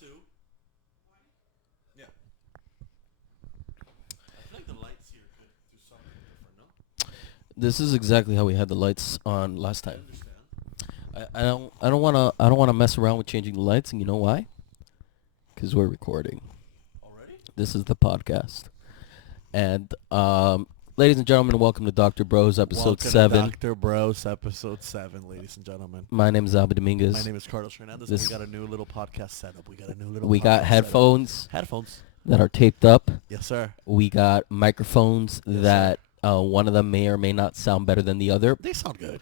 2. Yeah. I feel like the lights here could do something different, no? This is exactly how we had the lights on last I time. understand. I don't wanna mess around with changing the lights, and you know why? Because we're recording. Already? This is the podcast, and ladies and gentlemen, welcome to Dr. Bros episode Welcome 7. to Dr. Bros, episode 7, ladies and gentlemen. My name is Alba Dominguez. My name is Carlos Hernandez, This- and we got a new little podcast setup. We got headphones Headphones. that are taped up. Yes, sir. We got microphones Yes, that one of them may or may not sound better than the other, They sound good.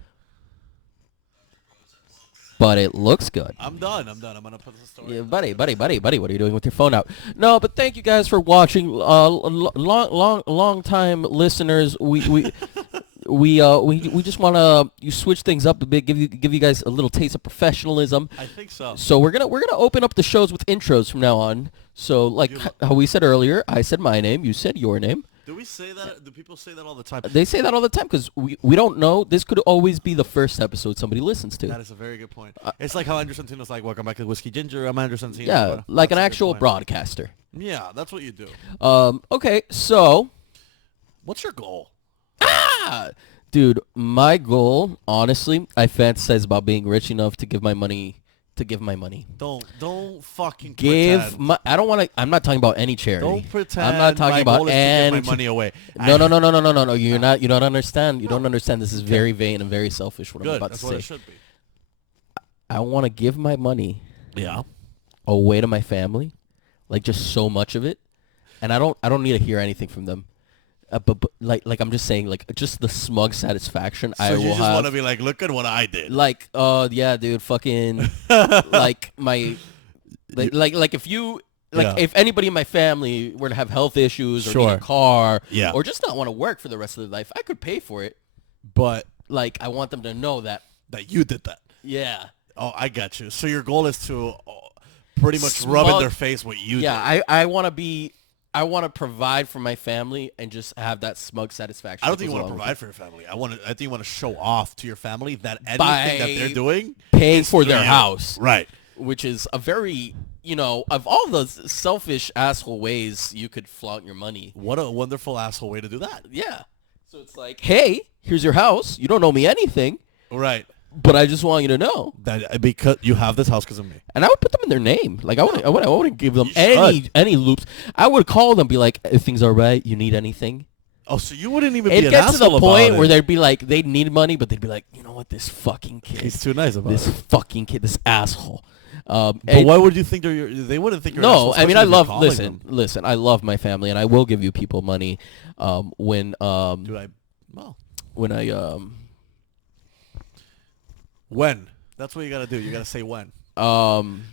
but it looks good. I'm done. I'm going to put the story. Yeah, buddy, what are you doing with your phone out? No, but thank you guys for watching. Long time listeners. We just want to switch things up a bit, give you guys a little taste of professionalism. I think so. So we're gonna open up the shows with intros from now on. So like how we said earlier, I said my name, you said your name. Do we say that? Do people say that all the time? They say that all the time because we don't know. This could always be the first episode somebody listens to. That is a very good point. It's like how Andrew Santino's like, welcome back to Whiskey Ginger. I'm Andrew Santino. Yeah, like an That's a good actual point. broadcaster. Yeah, that's what you do. Okay, so. What's your goal? Dude, my goal, honestly, I fantasize about being rich enough to give my money. Don't fucking Give pretend. my. I don't want to. I'm not talking about any charity. Don't pretend. I'm not talking my about goal is to any. give my money away. No. You're not. You don't understand. You don't understand. This is very vain and very selfish. What I'm Good. about That's to what say. it should be. I want to give my money Yeah. away to my family, like just so much of it, and I don't need to hear anything from them. But like I'm just saying, like just the smug satisfaction So I you will just have. want to be like, look at what I did. Like, yeah, dude, fucking, like my, like if you, like Yeah. if anybody in my family were to have health issues or Sure. need a car, Yeah. or just not want to work for the rest of their life, I could pay for it. But Like, I want them to know that, that you did that. yeah, Oh, I got you. So your goal is to pretty much rub in Smug- their face what you did. yeah, I want to provide for my family and just have that smug satisfaction. I don't that think you goes want to along with provide for your family. I think you want to show off to your family that anything By that they're doing paying is for through their you. house. Right. Which is a very, of all the selfish asshole ways you could flaunt your money. What a wonderful asshole way to do that. Yeah. So it's like, hey, here's your house. You don't owe me anything, Right. but I just want you to know. That because you have this house because of me. And I would put them in their name. Like I wouldn't give them You any loops. I would call them, be like, if things are right, you need anything. Oh, so you wouldn't even be It an gets to asshole the point about where it. they'd be like, they'd need money, but they'd be like, you know what, this fucking kid, He's too nice about this it. fucking kid, this asshole. But And- why would you think they wouldn't think you're an No, asshole, I mean I especially if you're love. calling them. Listen. I love my family, and I will give you people money. When Dude, well, when I when? That's what you gotta do. You gotta say when. um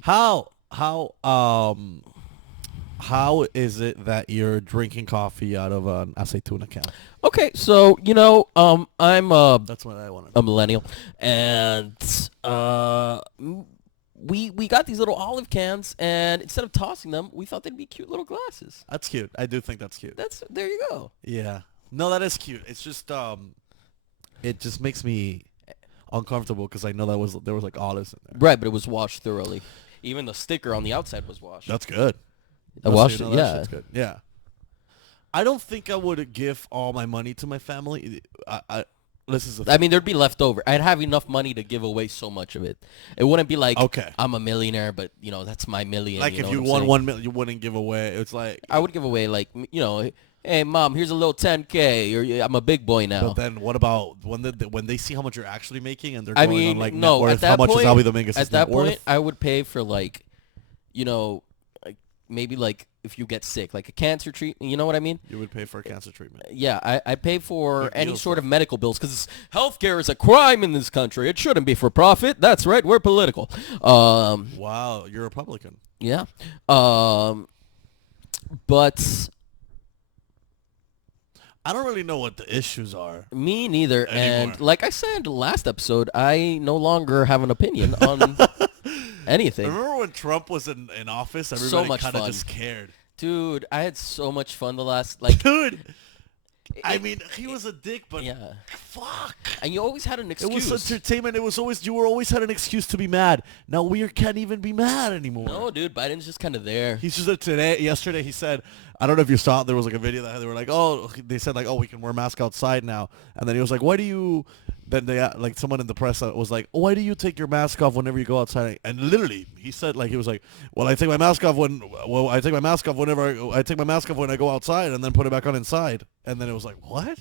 How is it that you're drinking coffee out of an aceituna can? Okay, so I'm That's what I want to a know. millennial, and we got these little olive cans, and instead of tossing them, we thought they'd be cute little glasses. That's cute. I do think that's cute. There you go. Yeah. No, that is cute. It's just it just makes me uncomfortable because I know there was like olives in there. Right, but it was washed thoroughly. Even the sticker on the outside was washed. That's good. I washed So it. you know that Yeah. shit's good. Yeah. I don't think I would give all my money to my family. This is I mean, there'd be left over. I'd have enough money to give away so much of it. It wouldn't be like, Okay. I'm a millionaire, but that's my million. like you if know you what I'm won saying? 1 million, you wouldn't give away. It's like. I would give away like, hey mom, here's a little 10K, or I'm a big boy now. But then what about when they see how much you're actually making and they're I going mean, on like no, net worth? at that How much point, is Albie Dominguez's at that net worth? point, I would pay for like, like maybe like if you get sick, like a cancer treatment. You know what I mean? You would pay for a cancer treatment. Yeah, I pay for Big any deal, sort of medical bills because healthcare is a crime in this country. It shouldn't be for profit. That's right. We're political. Wow, you're a Republican. Yeah. But I don't really know what the issues are. me neither. Anymore. And like I said last episode, I no longer have an opinion on anything. Remember when Trump was in office? So Everybody much kind of fun. just cared. Dude, I had so much fun the last, like, Dude, I mean, he was a dick, but yeah. fuck? And you always had an It excuse. was entertainment. It was always, you were always had an excuse to be mad. Now we can't even be mad anymore. No, dude, Biden's just kind of there. He's just yesterday he said, I don't know if you saw it, there was like a video that they were like, oh, they said like, oh, we can wear masks outside now. And then he was like, why do you, then they, like someone in the press was like, oh, why do you take your mask off whenever you go outside? And literally he said like, he was like, well, I take my mask off I take my mask off whenever I take my mask off when I go outside and then put it back on inside. And then it was like, what?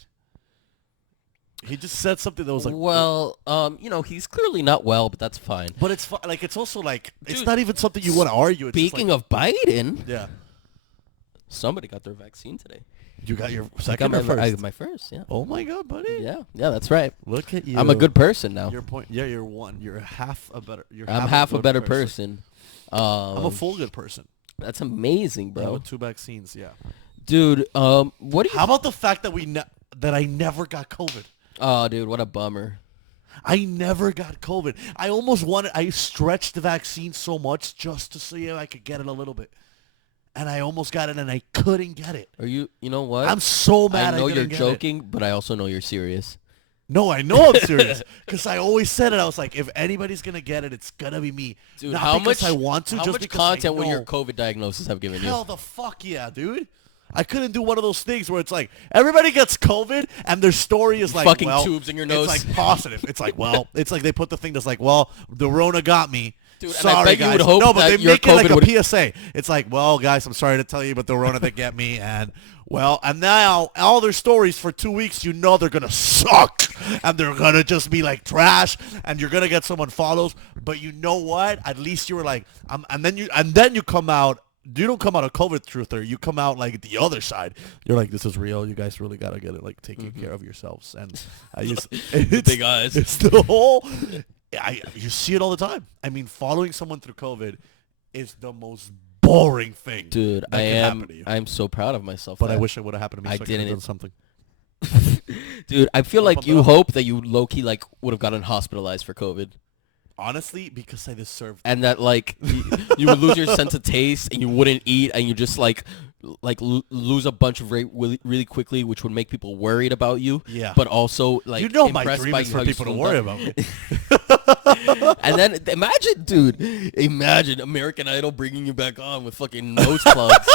He just said something that was like, well, he's clearly not well, but that's fine. but it's like, it's also like, Dude, it's not even something you want to argue. It's Speaking just like, of Biden, yeah, somebody got their vaccine today. you got your I second got or first? I got my first, yeah. Oh my God, buddy. Yeah, that's right. Look at you. I'm a good person now. Your point. Yeah, you're one. You're half a better. I'm half a good better person. I'm a full good person. That's amazing, Yeah, bro. with 2 vaccines. Yeah. Dude, what do you... How about the fact that that I never got COVID? Oh, dude, what a bummer. I never got COVID. I stretched the vaccine so much just to see if I could get it a little bit. And I almost got it and I couldn't get it. You know what? I'm so mad I know I you're didn't get it. joking, but I also know you're serious. No, I know I'm serious. Because I always said it. I was like, if anybody's going to get it, it's going to be me. Dude, Not how because much I want to, how just much because content I will know. your COVID diagnosis have given Hell you? the fuck yeah, dude. I couldn't do one of those things where it's like everybody gets COVID and their story is like, Fucking well, tubes in your nose. It's like positive. It's like, well, it's like they put the thing that's like, well, the Rona got me. Dude, and sorry, I bet guys. you would hope no, but that they your make it like COVID a PSA. It's like, well, guys, I'm sorry to tell you, but the Rona that get me, and well, and now all their stories for 2 weeks, you know they're gonna suck, and they're gonna just be like trash, and you're gonna get someone follows. But you know what? At least you were like, and then you come out. You don't come out a COVID truther. You come out like the other side. You're like, this is real. You guys really gotta get it, like taking care of yourselves. And I just, Big eyes. It's the whole. You see it all the time. I mean, following someone through COVID is the most boring thing. Dude, that can happen to you. I'm so proud of myself. But I wish it would have happened to me. I So I could have didn't. done something. Dude, I feel like bump it you up. hope that you low-key like would have gotten hospitalized for COVID. Honestly, because I deserved. And that like you would lose your sense of taste and you wouldn't eat and you just like lose a bunch of weight really quickly, which would make people worried about you. Yeah. But also like You know, my impressed dream by is how for you people to slimmed worry up. about me. And then imagine American Idol bringing you back on with fucking nose plugs.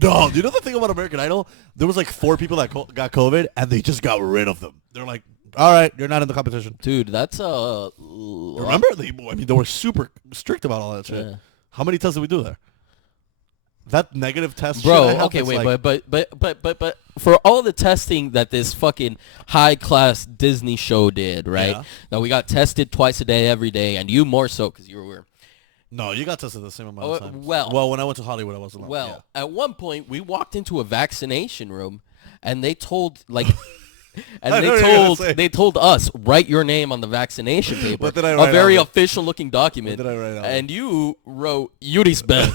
No, you know the thing about American Idol? There was like 4 people that got COVID, and they just got rid of them. They're like, all right, you're not in the competition. Dude, that's Remember? They were super strict about all that shit. Yeah. How many tests did we do there? That negative test Bro, shit I have, okay, it's wait, like, but for all the testing that this fucking high-class Disney show did, right? Yeah. Now, we got tested twice a day, every day, and you more so because you were... No, you got tested the same amount of times. well, when I went to Hollywood, I wasn't. Well, at one point, we walked into a vaccination room, and they told, like... And I know what you're gonna say. they told us, write your name on the vaccination paper. What did I a write very on it? official-looking document. What did I write on it? And you wrote Unisbel.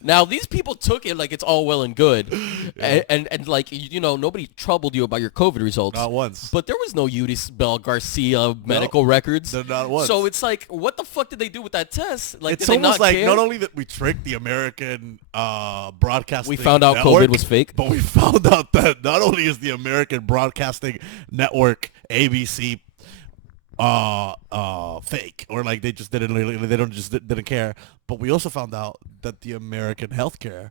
Now, these people took it like it's all well and good. Yeah. And like, nobody troubled you about your COVID results. Not once. But there was no Unisbel Garcia medical records. Not once. So it's like, what the fuck did they do with that test? Like, It's did they almost not like care? not only that we tricked the American broadcasting We found out network, COVID was fake. but we found out that not only is the American broadcasting network ABC fake, or like they just didn't care, but we also found out that the American healthcare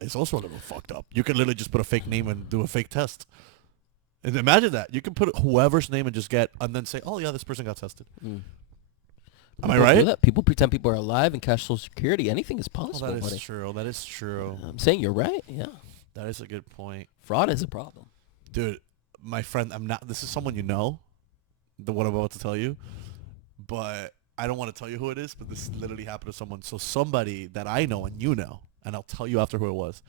is also a little fucked up. You can literally just put a fake name and do a fake test. And imagine that. You can put whoever's name and just and then say, oh yeah, this person got tested. Am I People do right? that. People pretend people are alive and cash Social Security. Anything is Oh, possible. that is buddy. true. That is true. I'm saying you're right. Yeah. That is a good point. Fraud is a problem. Dude, my friend, this is someone you know, what I'm about to tell you, but I don't want to tell you who it is, but this literally happened to someone. So somebody that I know and you know, and I'll tell you after who it was,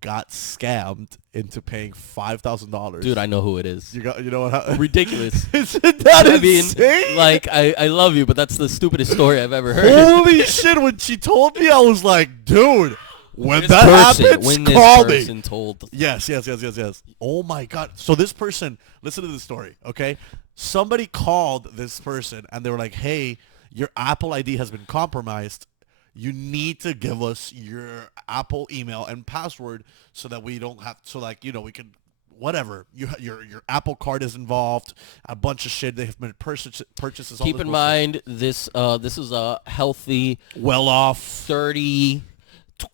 got scammed into paying $5,000. Dude, I know who it is. You know what? Ridiculous. Isn't that I mean, insane? like, I love you, but that's the stupidest story I've ever heard. Holy shit, when she told me, I was like, dude, when This that person- happens, when this call me. person told... Yes. Oh my God. So this person, listen to the story, okay? Somebody called this person and they were like, hey, your Apple ID has been compromised. You need to give us your Apple email and password so that we don't have, so like, we can whatever. Your Apple Card is involved. A bunch of shit. They have been purchases. All Keep this in bullshit. mind this is a healthy Well off. 30,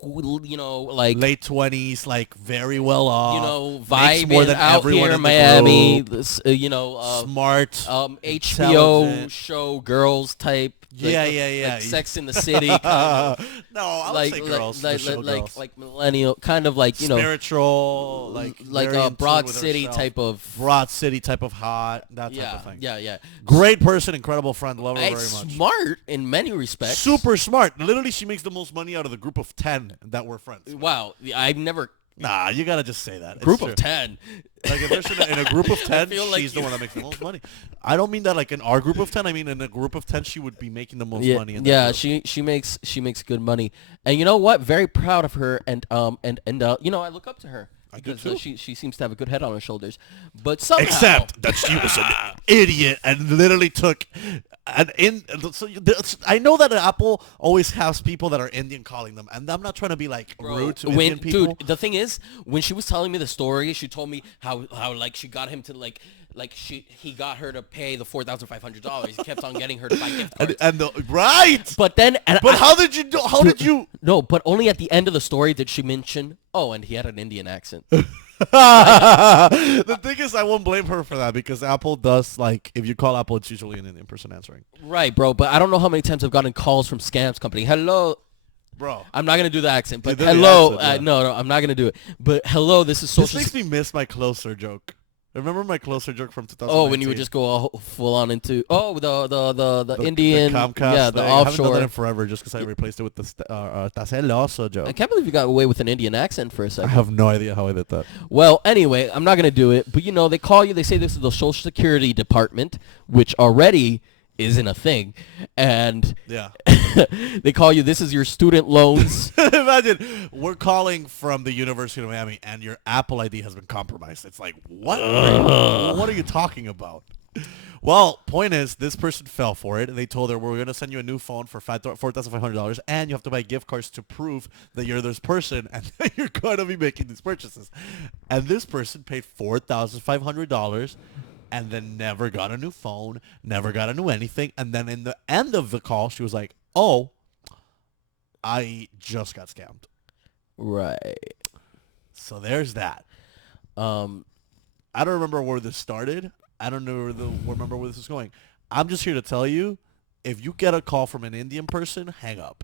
like Late 20s, like very well off. Makes more vibing than out everyone here in in the Miami. group. This, Smart. HBO intelligent. show girls type. Yeah. Like Sex in the City. Kind of. No, I would say girls. like, for sure, girls. like millennial, kind of like Spiritual, like very in a tune Broad with City herself. type of. Broad City type of hot, that type Yeah, of thing. yeah. Great person, incredible friend, love her very much. Smart in many respects. Super smart. Literally, she makes the most money out of the group of 10 that were friends. Wow, I've never. Nah, you gotta just say that. It's Group true. of 10. Like if there's in a group of 10, feel like she's the one that makes the most money. I don't mean that like in our group of 10. I mean in a group of 10, she would be making the most money. In that group. she makes good money, and you know what? Very proud of her, and I look up to her. I do Because too. she seems to have a good head on her shoulders, but somehow Except that she was an idiot and literally took I know that Apple always has people that are Indian calling them, and I'm not trying to be like rude to Indian people. Dude, the thing is, when she was telling me the story, she told me how like she got him to he got her to pay the $4,500. He kept on getting her to buy gift cards. Right. But then, How did you do? How did you? No, but only at the end of the story did she mention, oh, and he had an Indian accent. The thing is, I won't blame her for that because Apple does like if you call Apple, it's usually an Indian person answering. Right, bro. But I don't know how many times I've gotten calls from scams company. Hello. Bro, I'm not gonna do the accent, but You did the hello. accent, yeah. No, I'm not gonna do it. But hello, this is this social. makes me miss my closer joke. Remember my closer joke from 2019? Oh, when you would just go all full on into the Indian, the Comcast yeah, the thing. I haven't done offshore. that in forever just because I replaced it with the celoso I joke. can't believe you got away with an Indian accent for a I second. have no idea how I did that. Well, anyway, I'm not gonna do it. But they call you. They say this is the Social Security Department, which already isn't a thing, and Yeah. they call you. This is your student loans. Imagine we're calling from the University of Miami and your Apple ID has been compromised. It's like, what? What are you talking about? Well, point is, this person fell for it. They told her, we're going to send you a new phone for $4,500, and you have to buy gift cards to prove that you're this person and that you're going to be making these purchases. And this person paid $4,500 and then never got a new phone, never got a new anything. And then in the end of the call, she was like, oh, I just got scammed. Right. So there's that. I don't remember where this started. I don't know remember where this is going. I'm just here to tell you, if you get a call from an Indian person, hang up.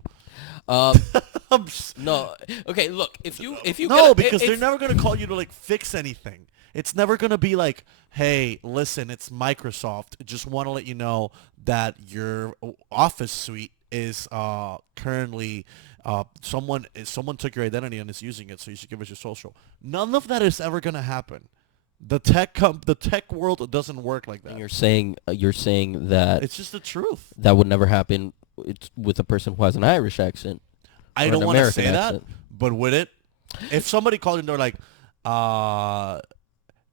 No. Okay, look. If you because they're never gonna call you to like fix anything. It's never gonna be like, hey, listen, it's Microsoft. Just want to let you know that your Office suite is currently someone took your identity and is using it, so you should give us your social. None of that is ever gonna happen. The tech world doesn't work like that. And you're saying that It's just the truth. that would never happen with a person who has an Irish accent. I or don't an want to American say accent. that, but would it? If somebody called in, they're like,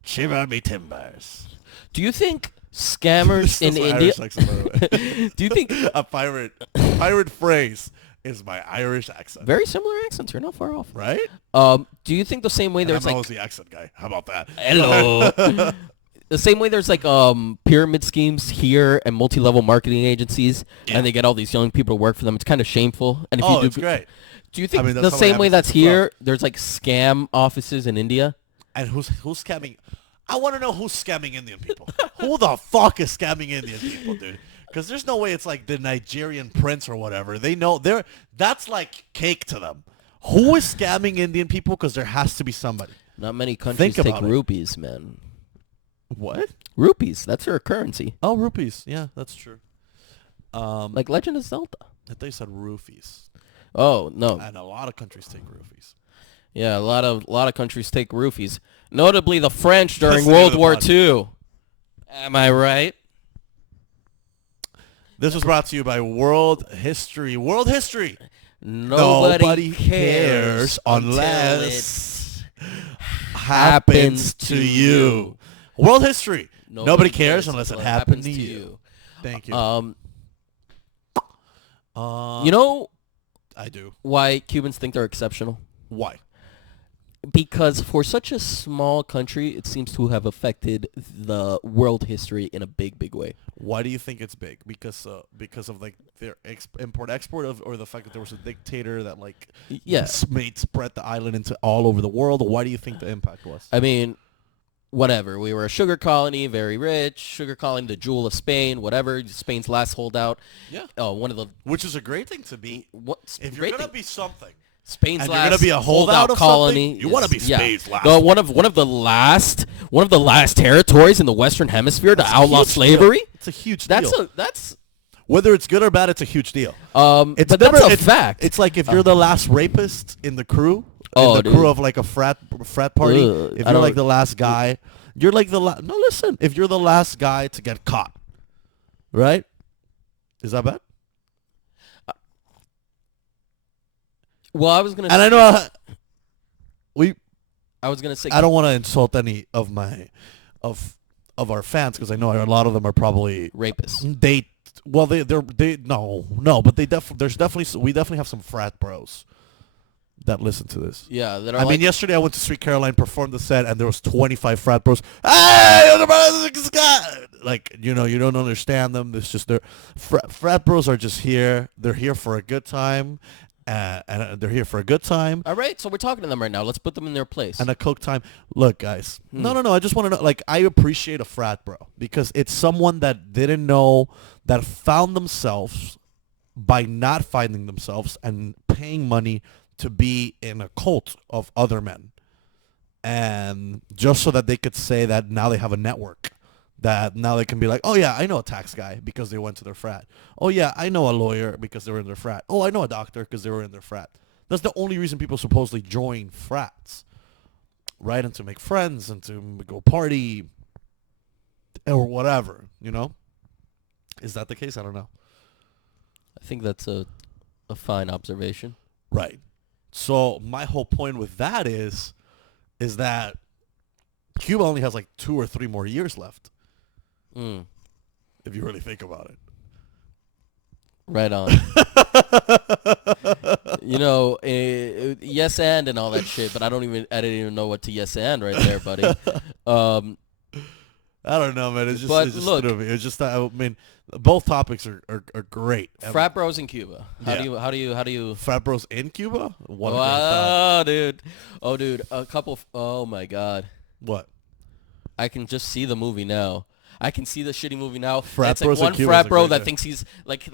"Shiver me timbers." Do you think scammers in That's my India? Irish accent, by the way. Do you think a pirate phrase is my Irish accent? very similar accents? You're not far off. Right? Do you think the same way And I'm there's like always the accent guy. How about that? hello? The same way there's like pyramid schemes here and multi-level marketing agencies, Yeah. and they get all these young people to work for them. It's kind of shameful. And if you do, It's great. do you think I mean, the that's how it same way happens that's as well. here? There's like scam offices in India. And who's scamming? I want to know who's scamming Indian people. Who the fuck is scamming Indian people, dude? Because there's no way it's like the Nigerian prince or whatever. They know that's like cake to them. Who is scamming Indian people? Because there has to be somebody. Not many countries Think take about it. rupees, man. What? Rupees, that's their currency. Oh, rupees. Yeah, that's true. Like Legend of Zelda. I thought you said roofies. Oh no. And a lot of countries take roofies. Yeah, a lot of countries take roofies. Notably the French during That's the World other War part. II. Am I right? This was brought to you by World History. World History. Nobody cares unless unless happens to you. World History. Nobody cares unless it happened to you. Thank you. You know I do. why Cubans think they're exceptional? Why? Because for such a small country, it seems to have affected the world history in a big, big way. Why do you think it's big? Because of like their import export of, or the fact that there was a dictator that like Yeah. made spread the island into all over the world? Why do you think the impact was? I mean, whatever. We were a sugar colony, very rich. Sugar colony, the jewel of Spain, whatever. Spain's last holdout. Yeah. One of the... Which is a great thing to be. If you're gonna be something, Spain's and last you're gonna be a holdout of colony. something, you want to be Spain's last. No, one of the last territories in the Western Hemisphere to outlaw slavery. It's a huge deal. That's whether it's good or bad, it's a huge deal. But that's a fact. It's like if you're the last rapist in the crew, crew of like a frat party. If you're like the last guy, you're like the last. No, listen. If you're the last guy to get caught, right? Is that bad? Well, I was gonna. And I know I was gonna say. I don't want to insult any of my of our fans because I know a lot of them are probably rapists. They but we definitely have some frat bros that listen to this. Yeah, that are. I mean, yesterday I went to Sweet Caroline, performed the set, and there was 25 frat bros. Hey, like you don't understand them. It's just frat bros are just here. They're here for a good time. And they're here for a good time. All right, so we're talking to them right now. Let's put them in their place. And a coke time. Look, guys. No. I just want to know. Like, I appreciate a frat bro because it's someone that didn't know, that found themselves by not finding themselves and paying money to be in a cult of other men, and just so that they could say that now they have a network. That now they can be like, oh yeah, I know a tax guy because they went to their frat. Oh yeah, I know a lawyer because they were in their frat. Oh, I know a doctor because they were in their frat. That's the only reason people supposedly join frats, right? And to make friends and to go party or whatever, Is that the case? I don't know. I think that's a fine observation. Right. So my whole point with that is that Cuba only has like 2 or 3 more years left. If you really think about it. Right on. Yes and all that shit, but I didn't even know what to yes and right there, buddy. I don't know, man. It's just look, it's just I mean, both topics are great. Frat bros in Cuba. How do you frat bros in Cuba? Dude. Oh, dude. Oh my God. What? I can just see the movie now. I can see the shitty movie now. Frat It's like one Cuba frat bro that thinks he's like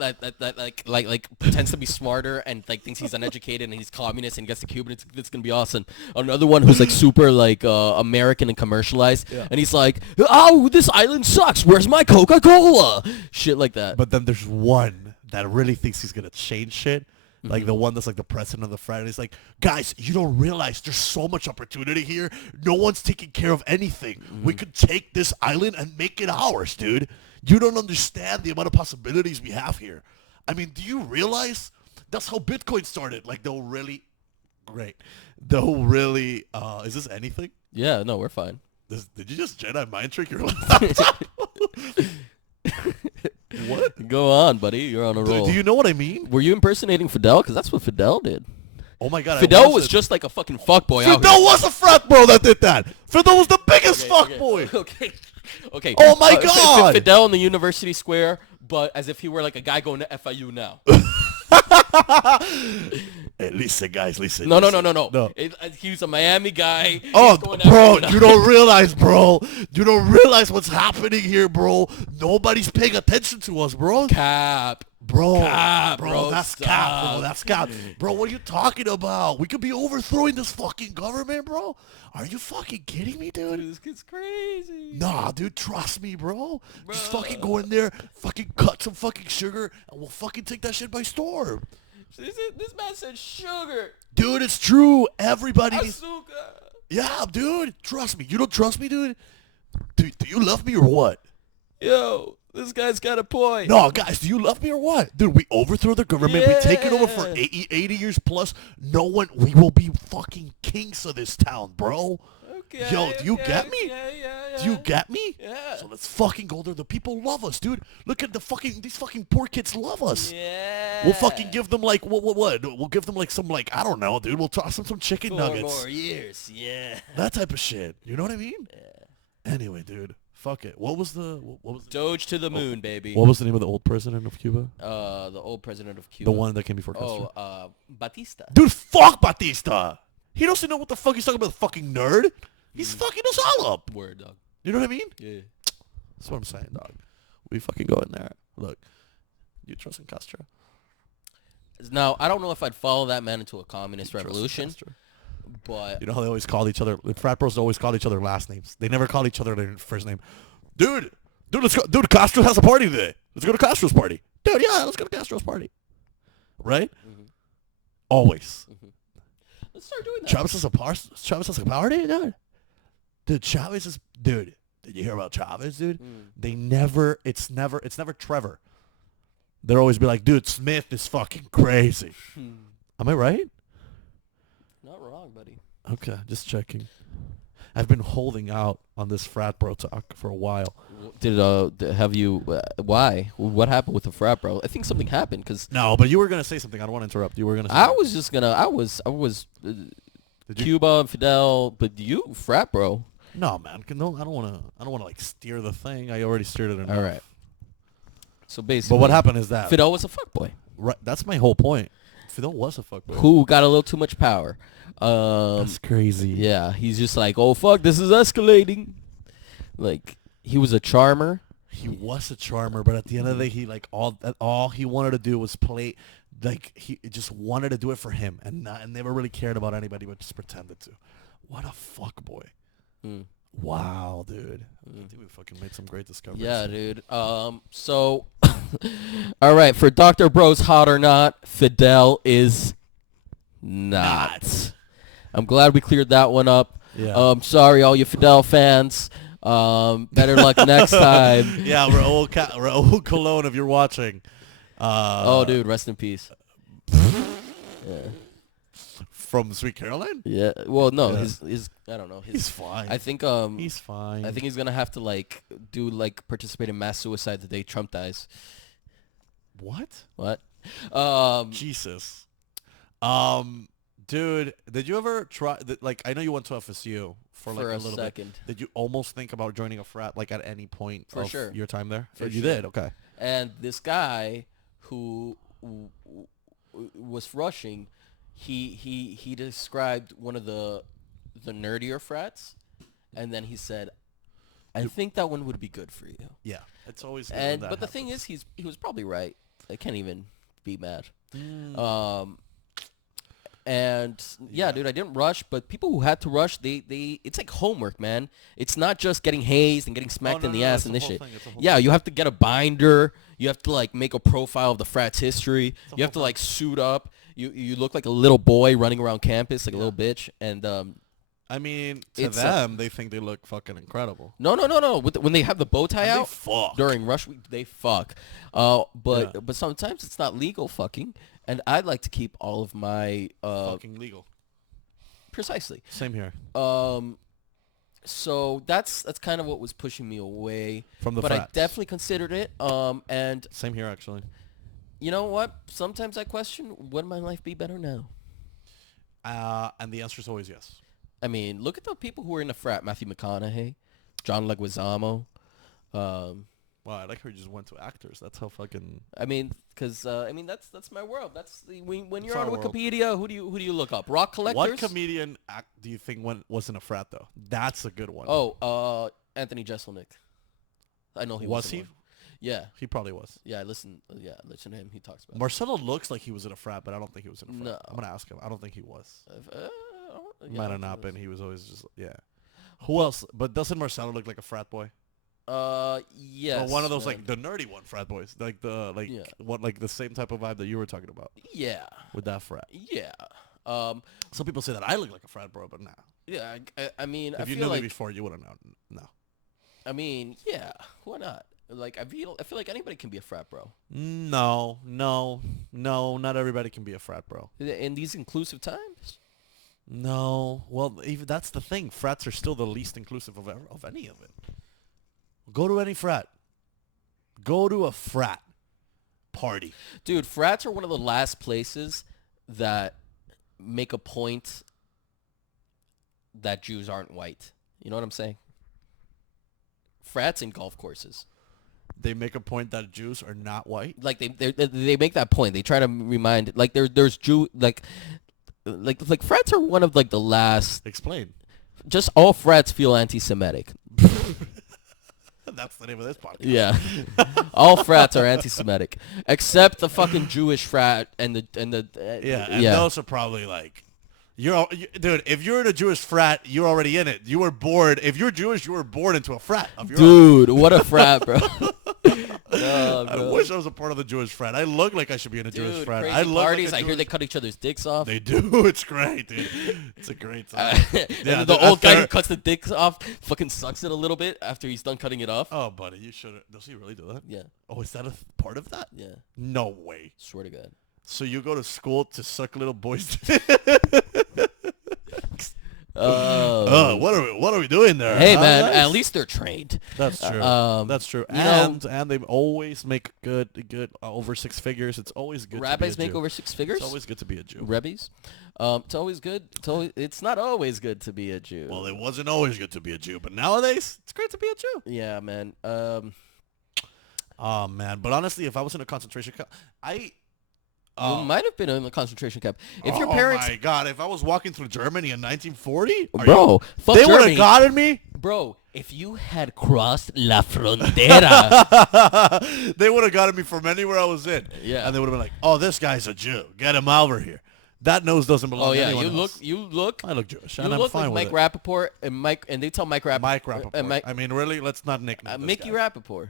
pretends to be smarter and like thinks he's uneducated and he's communist and gets to Cuba. It's gonna be awesome. Another one who's like super like American and commercialized, and he's like, oh, this island sucks. Where's my Coca-Cola? Shit like that. But then there's one that really thinks he's gonna change shit. Like the one that's like the president of the frat. And he's like, guys, you don't realize there's so much opportunity here. No one's taking care of anything. We could take this island and make it ours, dude. You don't understand the amount of possibilities we have here. I mean, do you realize that's how Bitcoin started? Like, they'll really, is this anything? Yeah, no, we're fine. Did you just Jedi mind trick your laptop? What? Go on, buddy. You're on a roll. Do you know what I mean? Were you impersonating Fidel? Because that's what Fidel did. Oh my God. Fidel was just like a fucking fuckboy out Fidel here. was a frat bro that did that. Fidel was the biggest fuckboy. Okay. Oh my God. Fidel in the University Square, but as if he were like a guy going to FIU now. Hey, listen, guys, listen. No. He was a Miami guy. Oh, bro, you don't realize, bro. You don't realize what's happening here, bro. Nobody's paying attention to us, bro. Cap. Bro, Bro, that's stop. cap, bro. That's cap. Bro, what are you talking about? We could be overthrowing this fucking government, bro. Are you fucking kidding me, dude? This kid's crazy. Nah, dude, trust me, bro. Just fucking go in there, fucking cut some fucking sugar, and we'll fucking take that shit by storm. This man said sugar. Dude, it's true. Everybody needs... Azúcar. Yeah, dude. Trust me. You don't trust me, dude? Do you love me or what? Yo, this guy's got a point. No, guys, do you love me or what? Dude, we overthrow the government. Yeah. We take it over for 80 years plus. We will be fucking kings of this town, bro. Okay, Yo, do you get me? Yeah. Do you get me? Yeah. So let's fucking go there. The people love us, dude. Look at these fucking poor kids love us. Yeah. We'll fucking give them like what? We'll give them like some like I don't know, dude. We'll toss them some chicken 4 nuggets. more years. Yeah. That type of shit. You know what I mean? Yeah. Anyway, dude. Fuck it. What was the Doge to the moon, baby. what was the name of the old president of Cuba? The old president of Cuba. The one that came before Castro. Batista. Dude, fuck Batista. He doesn't know what the fuck he's talking about. Fucking nerd. He's fucking us all up. Word, dog. You know what I mean? Yeah. That's what I'm saying, dog. We fucking go in there. Look, you trust in Castro? Now, I don't know if I'd follow that man into a communist You trust in revolution, Castro? but You know how they always call each other? The frat bros always call each other last names. They never call each other their first name. Dude, let's go. Dude, Castro has a party today. Let's go to Castro's party. Dude, yeah, let's go to Castro's party. Right? Mhm. Always. let's start doing that. Chavez has a party, dude. Dude, Chavez is dude. Did you hear about Chavez, dude? They never. It's never Trevor. They'll always be like, dude, Smith is fucking crazy. Am I right? Not wrong, buddy. Okay, just checking. I've been holding out on this frat bro talk for a while. Have you? Why? What happened with the frat bro? I think something happened because No, but you were gonna say something. I don't want to interrupt. You were gonna. Say I something. was just gonna. I was. Did you? Cuba and Fidel, but you frat bro. No, man. No, I don't want to like steer the thing. I already steered it enough. All right. So basically, But what happened is that Fidel was a fuckboy right, that's my whole point. Fidel was a fuckboy. who got a little too much power. That's crazy. Yeah, he's just like, oh fuck, this is escalating. Like he was a charmer. He was a charmer, but at the end of the day, he like all he wanted to do was play. Like he just wanted to do it for him, and never really cared about anybody, but just pretended to. What a fuckboy! Mm. Wow, dude. I think we fucking made some great discoveries. Yeah, dude. So, all right, for Dr. Bros, hot or not, Fidel is not. I'm glad we cleared that one up. Yeah. Sorry, all you Fidel fans. Better luck next time. Yeah, Raul Colon, if you're watching. Oh, dude, rest in peace. Yeah. From Sweet Caroline? Yeah. Well, no, Yeah. his I don't know. He's fine. I think he's fine. I think he's gonna have to like participate in mass suicide the day Trump dies. What? What? Jesus. Dude, did you ever try? Like, I know you went to FSU for like For a a little second. bit. Did you almost think about joining a frat, like at any point For of sure. your time there? For You sure. did. Okay. And this guy who was rushing, he described one of the nerdier frats, and then he said, "I think that one would be good for you." Yeah. It's always. Good when that But the thing happens. is, he was probably right. I can't even be mad. And yeah, dude, I didn't rush, but people who had to rush, they it's like homework, man. It's not just getting hazed and getting smacked in the ass and this shit. Yeah, you have to get a binder. You have to like make a profile of the frat's history. You have to like suit up. You look like a little boy running around campus, like a little bitch. And I mean, to it's, them, they think they look fucking incredible. no. When they have the bow tie And they out fuck. during rush week, they fuck. But sometimes it's not legal fucking, and I'd like to keep all of my Fucking legal. precisely. Same here. So that's kind of what was pushing me away. From the but I frats. definitely considered it. And Same here, actually. you know what? Sometimes I question, would my life be better now? And the answer is always yes. I mean, look at the people who were in the frat: Matthew McConaughey, John Leguizamo. Wow, I like how you just went to actors. That's how fucking. I mean, because that's my world. That's when you're It's on our world. Wikipedia. Who do you look up? Rock collectors. What comedian do you think was in a frat though? That's a good one. Oh, Anthony Jeselnik. I know he Was in he? one. Yeah, He probably was. yeah. Listen to him. He talks about. Marcelo looks like he was in a frat, but I don't think he was in a frat. No. I'm gonna ask him. I don't think he was. Yeah, Might have not been. He was always just Who else? But doesn't Marcelo look like a frat boy? Yes. Or one of those man. like the nerdy one frat boys, like the Yeah. what like the same type of vibe that you were talking about Yeah. with that frat. Yeah. Some people say that I look like a frat bro, but nah. Yeah. I mean, I If you feel knew like. me before, you would have known. No. I mean, yeah. Why not? Like, I feel like anybody can be a frat bro. No. Not everybody can be a frat bro. In these inclusive times. No, well, even that's the thing. Frats are still the least inclusive of any of it. Go to any frat. Go to a frat party. Dude, frats are one of the last places that make a point that Jews aren't white. You know what I'm saying? Frats and golf courses. They make a point that Jews are not white. Like they make that point. They try to remind like there's Jew like frats are one of like the last. Explain. Just all frats feel anti-Semitic. That's the name of this podcast. Yeah, all frats are anti-Semitic except the fucking Jewish frat and the those are probably like. Dude, if you're in a Jewish frat, you're already in it. You were born. If you're Jewish, you were born into a frat of your own. Dude, what a frat, bro. No, I bro. wish I was a part of the Jewish frat. I look like I should be in a Jewish frat. Crazy I look parties. like I hear they cut each other's dicks off. They do. It's great, dude. It's a great time. And the old guy who cuts the dicks off fucking sucks it a little bit after he's done cutting it off. Oh, buddy, you should. Does he really do that? Yeah. Oh, is that a part of that? Yeah. No way. Swear to God. So you go to school to suck little boys' what are we doing there? Hey, man, at least they're trained. That's true. That's true. You know, And they always make good over six figures. It's always good. Rabbis to be a make Jew. over six figures. It's always good to be a Jew. Rebbies. It's always good. It's not always good to be a Jew. Well, it wasn't always good to be a Jew, but nowadays it's great to be a Jew. Yeah, man. Oh man, but honestly, if I was in a concentration camp, You might have been in the concentration camp. If your Oh parents, my God! If I was walking through Germany in 1940, bro, fuck they would Germany. have gotten me. Bro, if you had crossed La Frontera, They would have gotten me from anywhere I was in. Yeah. And they would have been like, "Oh, this guy's a Jew. Get him over here." That nose doesn't belong. oh to yeah, anyone you else. look, I look Jewish, you and I'm look fine like with Mike Rappaport and they tell Mike it. Mike Rappaport, Rappaport. I mean, really, let's not nickname this Mickey guy. Rappaport,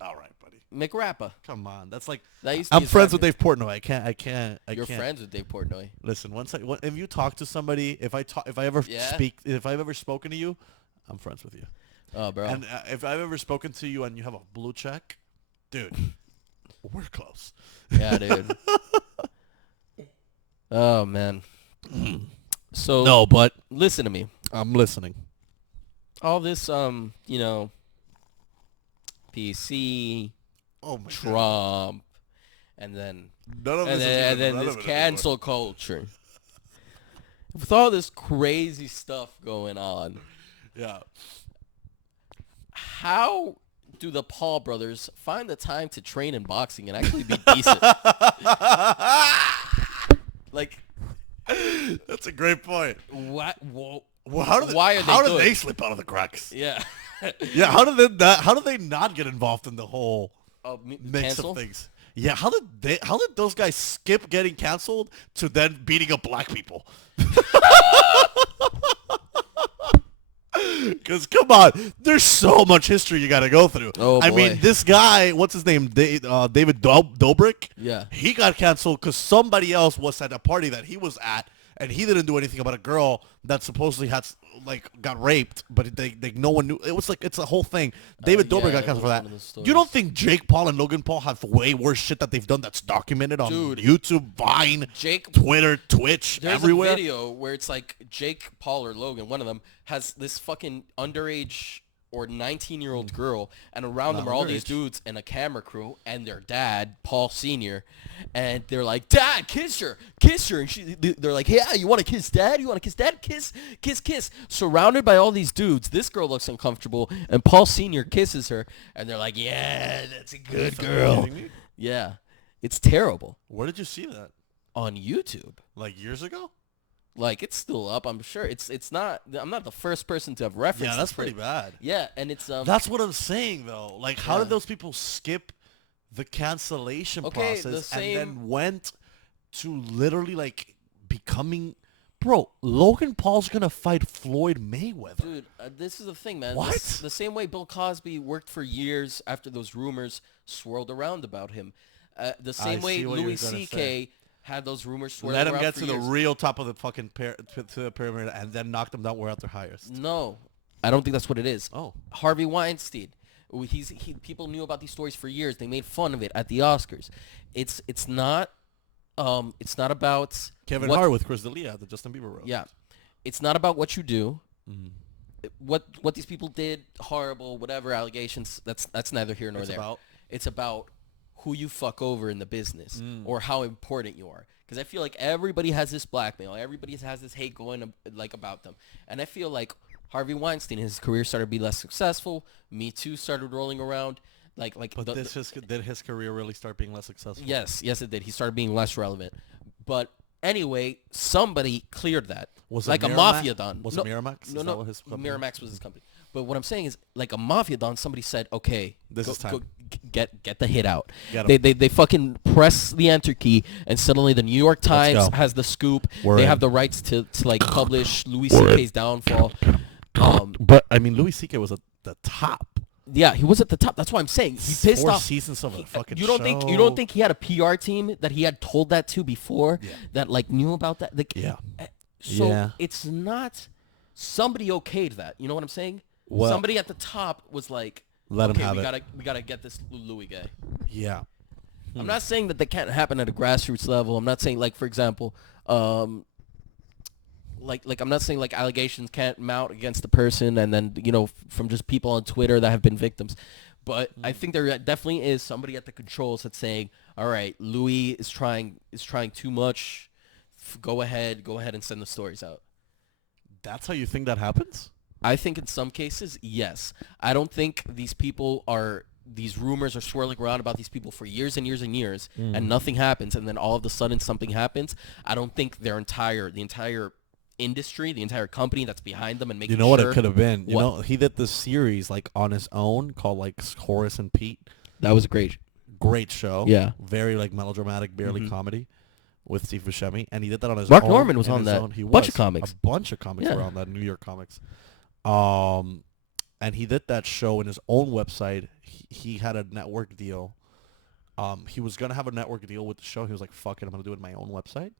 All right, buddy. McRappa. Come on, that's like That used to I'm be his friends with rapper. Dave Portnoy. I can't. You're friends with Dave Portnoy. Listen, if you talk to somebody, if I ever Yeah? if I've ever spoken to you, I'm friends with you. Oh, bro. And if I've ever spoken to you and you have a blue check, dude, we're close. Yeah, dude. Oh man. So No, but listen to me. I'm listening. All this, PC, Oh my God. Trump, and then None of this is and even then this relevant cancel culture. With all this crazy stuff going on, anymore. how do the Paul brothers find the time to train in boxing and actually be decent? Like, Yeah, that's a great point. what? Whoa. Well, how do they, Why are they how do good? they slip out of the cracks? Yeah. Yeah, how do they not get involved in the whole mix Cancel? of things? Yeah, how did those guys skip getting canceled to then beating up black people? Because come on, there's so much history you got to go through. Oh, I boy. mean, this guy, what's his name, David Dobrik? Yeah. He got canceled because somebody else was at a party that he was at, and he didn't do anything about a girl that supposedly had got raped, but no one knew. It was like it's a whole thing. David Dobrik yeah, got it canceled for was that. one of those You don't stories. think Jake Paul and Logan Paul have way worse shit that they've done that's documented on Dude. YouTube, Vine, Jake Twitter, Twitch, There's everywhere? a video where it's like Jake Paul or Logan, one of them, has this fucking underage or 19-year-old girl, and around them are all these underage. dudes and a camera crew and their dad, Paul Sr., and they're like, "Dad, kiss her. And they're like, "Yeah, you want to kiss Dad? You want to kiss Dad? Kiss. Surrounded by all these dudes, this girl looks uncomfortable, and Paul Sr. kisses her, and they're like, "Yeah, that's a good girl." kidding me? Yeah, it's terrible. Where did you see that? On YouTube. Like years ago? Like, it's still up, I'm sure. It's not, I'm not the first person to have referenced Yeah, that's this, pretty but- bad. Yeah, and it's, That's what I'm saying, though. Like, how Yeah. did those people skip the cancellation Okay, the process and same- then went to literally, like, becoming... Bro, Logan Paul's going to fight Floyd Mayweather. dude, this is the thing, man. What? The same way Bill Cosby worked for years after those rumors swirled around about him. The same way see what Louis you're gonna C.K. had those rumors swirled Let around him get for to years. the real top of the fucking to the pyramid and then knock them down where at their highest. No, I don't think that's what it is. Oh. Harvey Weinstein. People knew about these stories for years. They made fun of it at the Oscars. It's not It's not about Kevin what, Hart with Chris D'Elia at the Justin Bieber roast. yeah. It's not about what you do. Mhm. What these people did, horrible, whatever allegations. That's neither here nor there. It's about who you fuck over in the business or how important you are. Because I feel like everybody has this blackmail. Everybody has this hate going like about them. And I feel like Harvey Weinstein, his career started to be less successful. Me Too started rolling around. But did his career really start being less successful? Yes, it did. He started being less relevant. But anyway, somebody cleared that. Was it like Miramax? a mafia don. Was it Miramax? No, Is that what his company was? Miramax was his company. But what I'm saying is, like a mafia don, somebody said, "Okay, This is time. Get the hit out." Get 'em. They fucking press the enter key, and suddenly the New York Times go. has the scoop. We're they in. have the rights to like publish Louis C.K.'s downfall. But I mean, Louis C.K. was at the top. Yeah, he was at the top. That's why I'm saying he pissed 4 off. seasons of a fucking You don't show. think he had a PR team that he had told that to before that like knew about that? Like, Yeah. So Yeah. it's not somebody okayed that. You know what I'm saying? Well, Somebody at the top was like, Let him okay, have we it. gotta get this Louis guy. Yeah. I'm not saying that can't happen at a grassroots level. I'm not saying like, for example, like I'm not saying like allegations can't mount against the person and then from just people on Twitter that have been victims. But I think there definitely is somebody at the controls that's saying, all right, Louis is trying too much. Go ahead and send the stories out. That's how you think that happens? I think in some cases, yes. I don't think these rumors are swirling around about these people for years and years and years, and nothing happens, and then all of a sudden something happens. I don't think the entire industry, the entire company that's behind them and making what sure. it could have been? You What? know, he did this series like on his own called like Horace and Pete. That was great. Great show. Yeah. Very like melodramatic, barely comedy with Steve Buscemi, and he did that on his Mark own. Norman was in on his that. own. He Bunch was. of comics. A bunch of comics Yeah. were on that, New York comics. And he did that show in his own website. He had a network deal. He was going to have a network deal with the show. He was like, fuck it, I'm going to do it on my own website.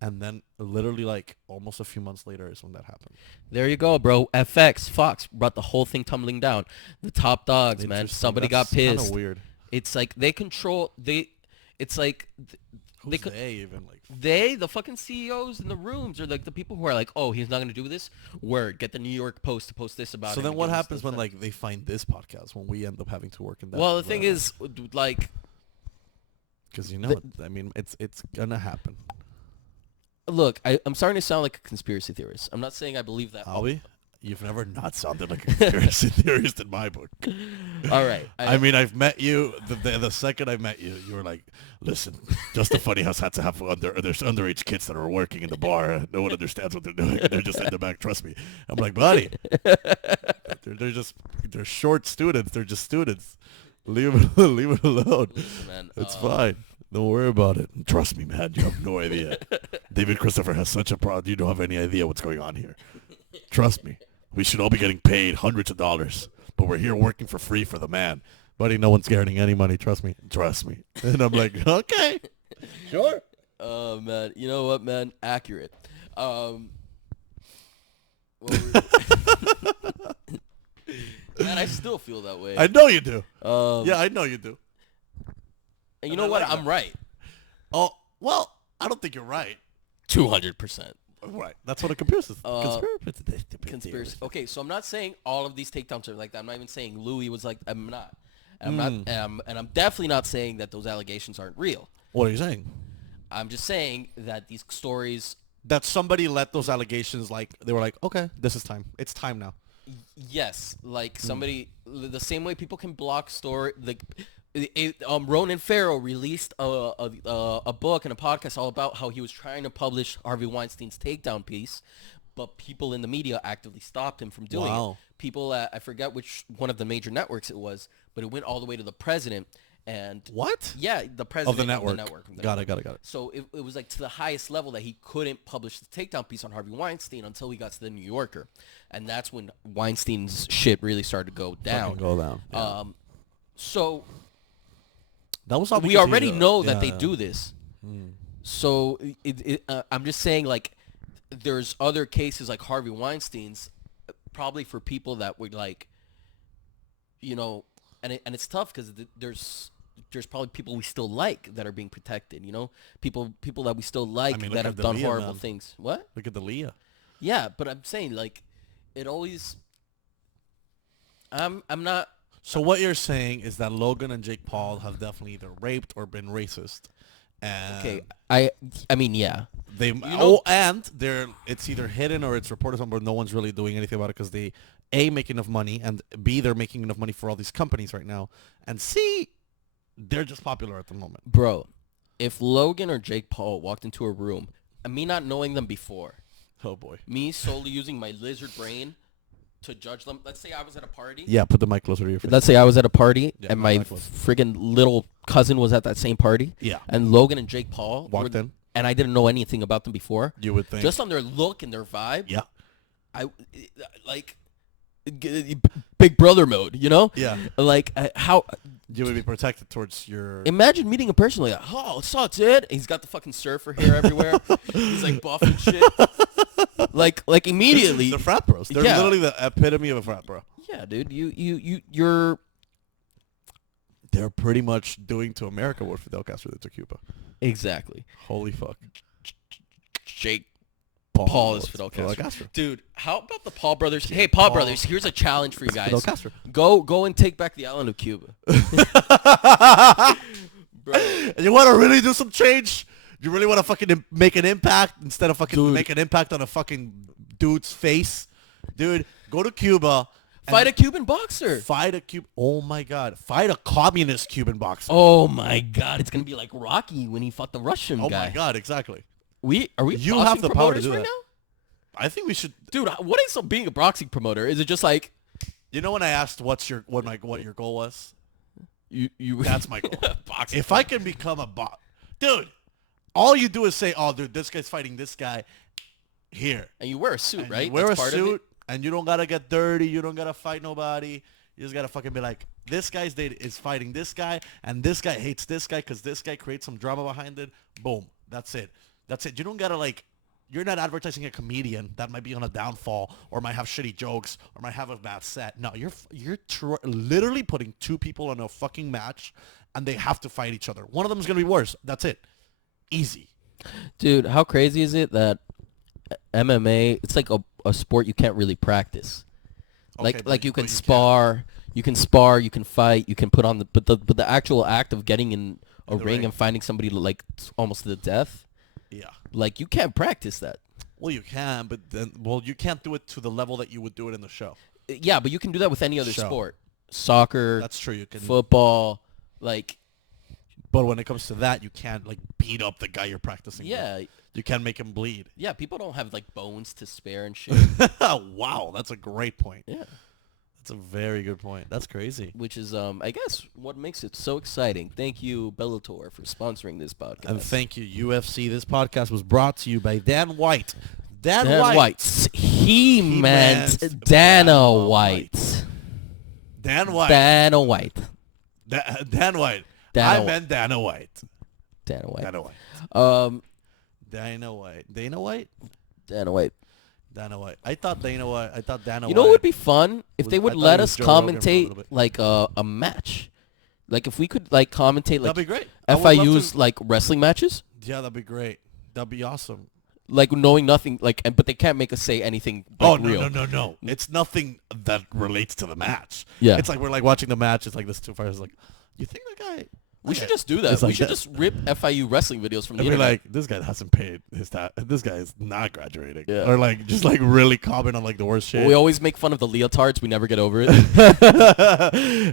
And then literally like almost a few months later is when that happened. There you go, bro. FX, Fox brought the whole thing tumbling down. The top dogs, man. Interesting. Somebody That's got pissed. Kind of weird. It's like they control. It's like Who's they even like? the fucking CEOs in the rooms are like the people who are like, oh, he's not gonna do this. Word, get the New York Post to post this about. So him then and what give us happens this when stuff. like they find this podcast when we end up having to work in that? Well, the thing is, like, because I mean, it's gonna happen. look, I'm starting to sound like a conspiracy theorist. I'm not saying I believe that. Albie, you've never not sounded like a conspiracy theorist in my book. All right. I mean, I've met you. The second I met you, you were like, listen, just the funny house had to have there's underage kids that are working in the bar. No one understands what they're doing. They're just in the back. Trust me. I'm like, buddy, they're short students. They're just students. Leave it alone. Listen, man, It's fine. Don't worry about it. Trust me, man. You have no idea. David Christopher has such a problem. You don't have any idea what's going on here. Trust me. We should all be getting paid hundreds of dollars, but we're here working for free for the man. Buddy, no one's getting any money. Trust me. Trust me. And I'm like, okay. Sure. Oh, man. You know what, man? Accurate. Man, I still feel that way. I know you do. Yeah, I know you do. and you and know I what? like I'm that. right. Oh, well, I don't think you're right. 200%. Right. That's what a conspiracy. Conspiracy. Okay, so I'm not saying all of these takedowns are like that. I'm not even saying Louis was like. I'm not. And I'm not. And I'm definitely not saying that those allegations aren't real. What are you saying? I'm just saying that these stories. That somebody let those allegations, like, they were like, okay, this is time. It's time now. Yes, like somebody, the same way people can block story. Like, Ronan Farrow released a book and a podcast all about how he was trying to publish Harvey Weinstein's takedown piece, but people in the media actively stopped him from doing it. People at, I forget which one of the major networks it was, but it went all the way to the president. And what? Yeah, the president Of the network. Got it. So it was like to the highest level that he couldn't publish the takedown piece on Harvey Weinstein until he got to the New Yorker, and that's when Weinstein's shit really started to go down. Yeah. So that was all we because already he, know that they do this. So I'm just saying, like, there's other cases like Harvey Weinstein's, probably for people that would like, and it's tough because there's there's probably people we still like that are being protected. You know, people that we still like mean, that look have at done Dalia, horrible man. things. What? Look at the Leah. Yeah, but I'm saying like, it always. I'm not. So what you're saying is that Logan and Jake Paul have definitely either raped or been racist. And Okay, I mean, yeah. they and it's either hidden or it's reported somewhere. No one's really doing anything about it because they A, make enough money, and B, they're making enough money for all these companies right now, and C, they're just popular at the moment. Bro, if Logan or Jake Paul walked into a room, and me not knowing them before, Oh boy. me solely using my lizard brain to judge them. Let's say I was at a party. Yeah, put the mic closer to your face. Let's say I was at a party Yeah, and no, my mic closer. friggin' little cousin was at that same party. Yeah. And Logan and Jake Paul Walked in. and I didn't know anything about them before. You would think. Just on their look and their vibe. Yeah. I like Big Brother mode, you know? Yeah. Like how You would be protected towards your... imagine meeting a person like, oh, what's up, dude? He's got the fucking surfer hair everywhere. He's like buff and shit. like immediately. The frat bros. They're Yeah. literally the epitome of a frat bro. Yeah, dude. You're They're pretty much doing to America what Fidel Castro did to Cuba. exactly. Holy fuck. Jake Paul is Fidel Castro. Dude, how about the Paul brothers? Hey, Paul brothers, here's a challenge for you guys. Fidel Castro. Go and take back the island of Cuba. Bro. And you want to really do some change? You really want to fucking make an impact instead of fucking make an impact on a fucking dude's face? Dude, go to Cuba. Fight a Cuban boxer. Fight a Cuban... Oh, my God. Fight a communist Cuban boxer. Oh, my God. It's going to be like Rocky when he fought the Russian Oh, guy. my God. Exactly. Are we You boxing have the power to promoters do right that. now? I think we should... Dude, what is being a boxing promoter? Is it just like... You know when I asked what your goal was? You That's my goal. boxing If I can become a dude, all you do is say, "Oh, dude, this guy's fighting this guy here." And you wear a suit, And right? You wear That's a part of it? suit, and you don't gotta get dirty. You don't gotta fight nobody. You just gotta fucking be like, "This guy's is fighting this guy, and this guy hates this guy because this guy creates some drama behind it." Boom. That's it. That's it. You don't gotta like. You're not advertising a comedian that might be on a downfall or might have shitty jokes or might have a bad set. No, you're literally putting two people in a fucking match, and they have to fight each other. One of them is gonna be worse. That's it. Easy. Dude, how crazy is it that MMA, it's like a sport you can't really practice. Okay, Like you but can you spar, you can fight, you can put on but the actual act of getting in a ring and finding somebody like almost to the death, Yeah. like you can't practice that. Well, you can, but then you can't do it to the level that you would do it in the show. Yeah, but you can do that with any other Show. sport. Soccer, That's true. You can. football, like But when it comes to that, you can't like beat up the guy you're practicing. yeah. With. You can't make him bleed. Yeah, people don't have like bones to spare and shit. Wow, that's a great point. Yeah. That's a very good point. That's crazy. Which is I guess what makes it so exciting. Thank you, Bellator, for sponsoring this podcast. And thank you, UFC. This podcast was brought to you by Dan White. Dan White. He meant Dana White. Dan White. Dana White. Dan White. Dana I meant Dana White. Dana White. Dana White. Dana White. Dana White? Dana White. Dana White. I thought Dana White. I thought Dana White. You know what would be fun? If they I would thought let he was us Joe Rogan for a little commentate bit. like a match. Like if we could like commentate like That'd be great. I would love FIU's to- like wrestling matches. Yeah, that'd be great. That'd be awesome. Like knowing nothing like but they can't make us say anything Oh, like, real. no. It's nothing that relates to the match. Yeah. It's like we're like watching the match. It's like this two fighters like, you think that guy... We should just do that. It's We like should that. just rip FIU wrestling videos from the And be internet. like, this guy hasn't paid his this guy is not graduating. Yeah. Or like, just like really comment on like the worst shit. We always make fun of the leotards. We never get over it.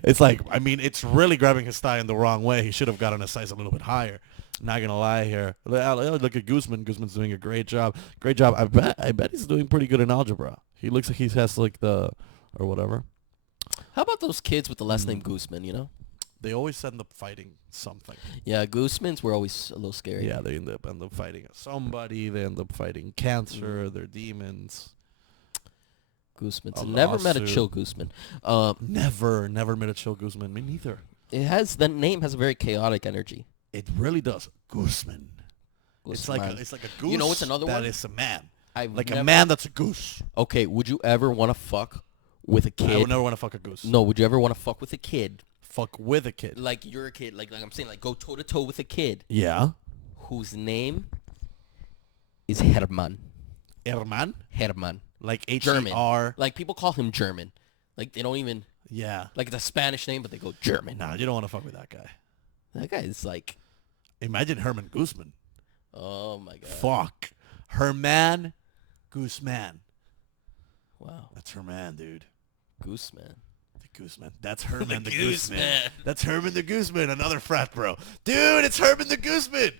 It's like, I mean, it's really grabbing his thigh in the wrong way. He should have gotten a size a little bit higher. Not gonna lie here. Look at Guzman. Guzman's doing a great job. Great job. I bet he's doing pretty good in algebra. He looks like he has like the or whatever. How about those kids with the last name Guzman, you know? They always end up fighting something. Yeah, Guzmans were always a little scary. Yeah, they end up fighting somebody. They end up fighting cancer. They're demons. Guzmans. A Never met a lawsuit. chill Guzman. Never met a chill Guzman. Me neither. The name has a very chaotic energy. It really does. Guzman. It's like Guzman. a goose. You know what's another one? That is a man. I've Like never- a man that's a goose. Okay, would you ever want to fuck with a I kid? would never want to fuck a goose. No, would you ever want to fuck with a kid fuck with a kid. Like you're a kid. Like I'm saying, like go toe to toe with a kid Yeah. whose name is Herman. Herman? Herman. Like German. H-E-R. Like people call him German. Like they don't even. Yeah. Like it's a Spanish name, but they go German. Nah, you don't want to fuck with that guy. That guy is like. Imagine Herman Guzman. Oh my god. Fuck. Herman Guzman. Wow. That's Herman, dude. Gooseman. The Gooseman. That's Herman the Gooseman. Gooseman. That's Herman the Gooseman, another frat bro. Dude, it's Herman the Gooseman.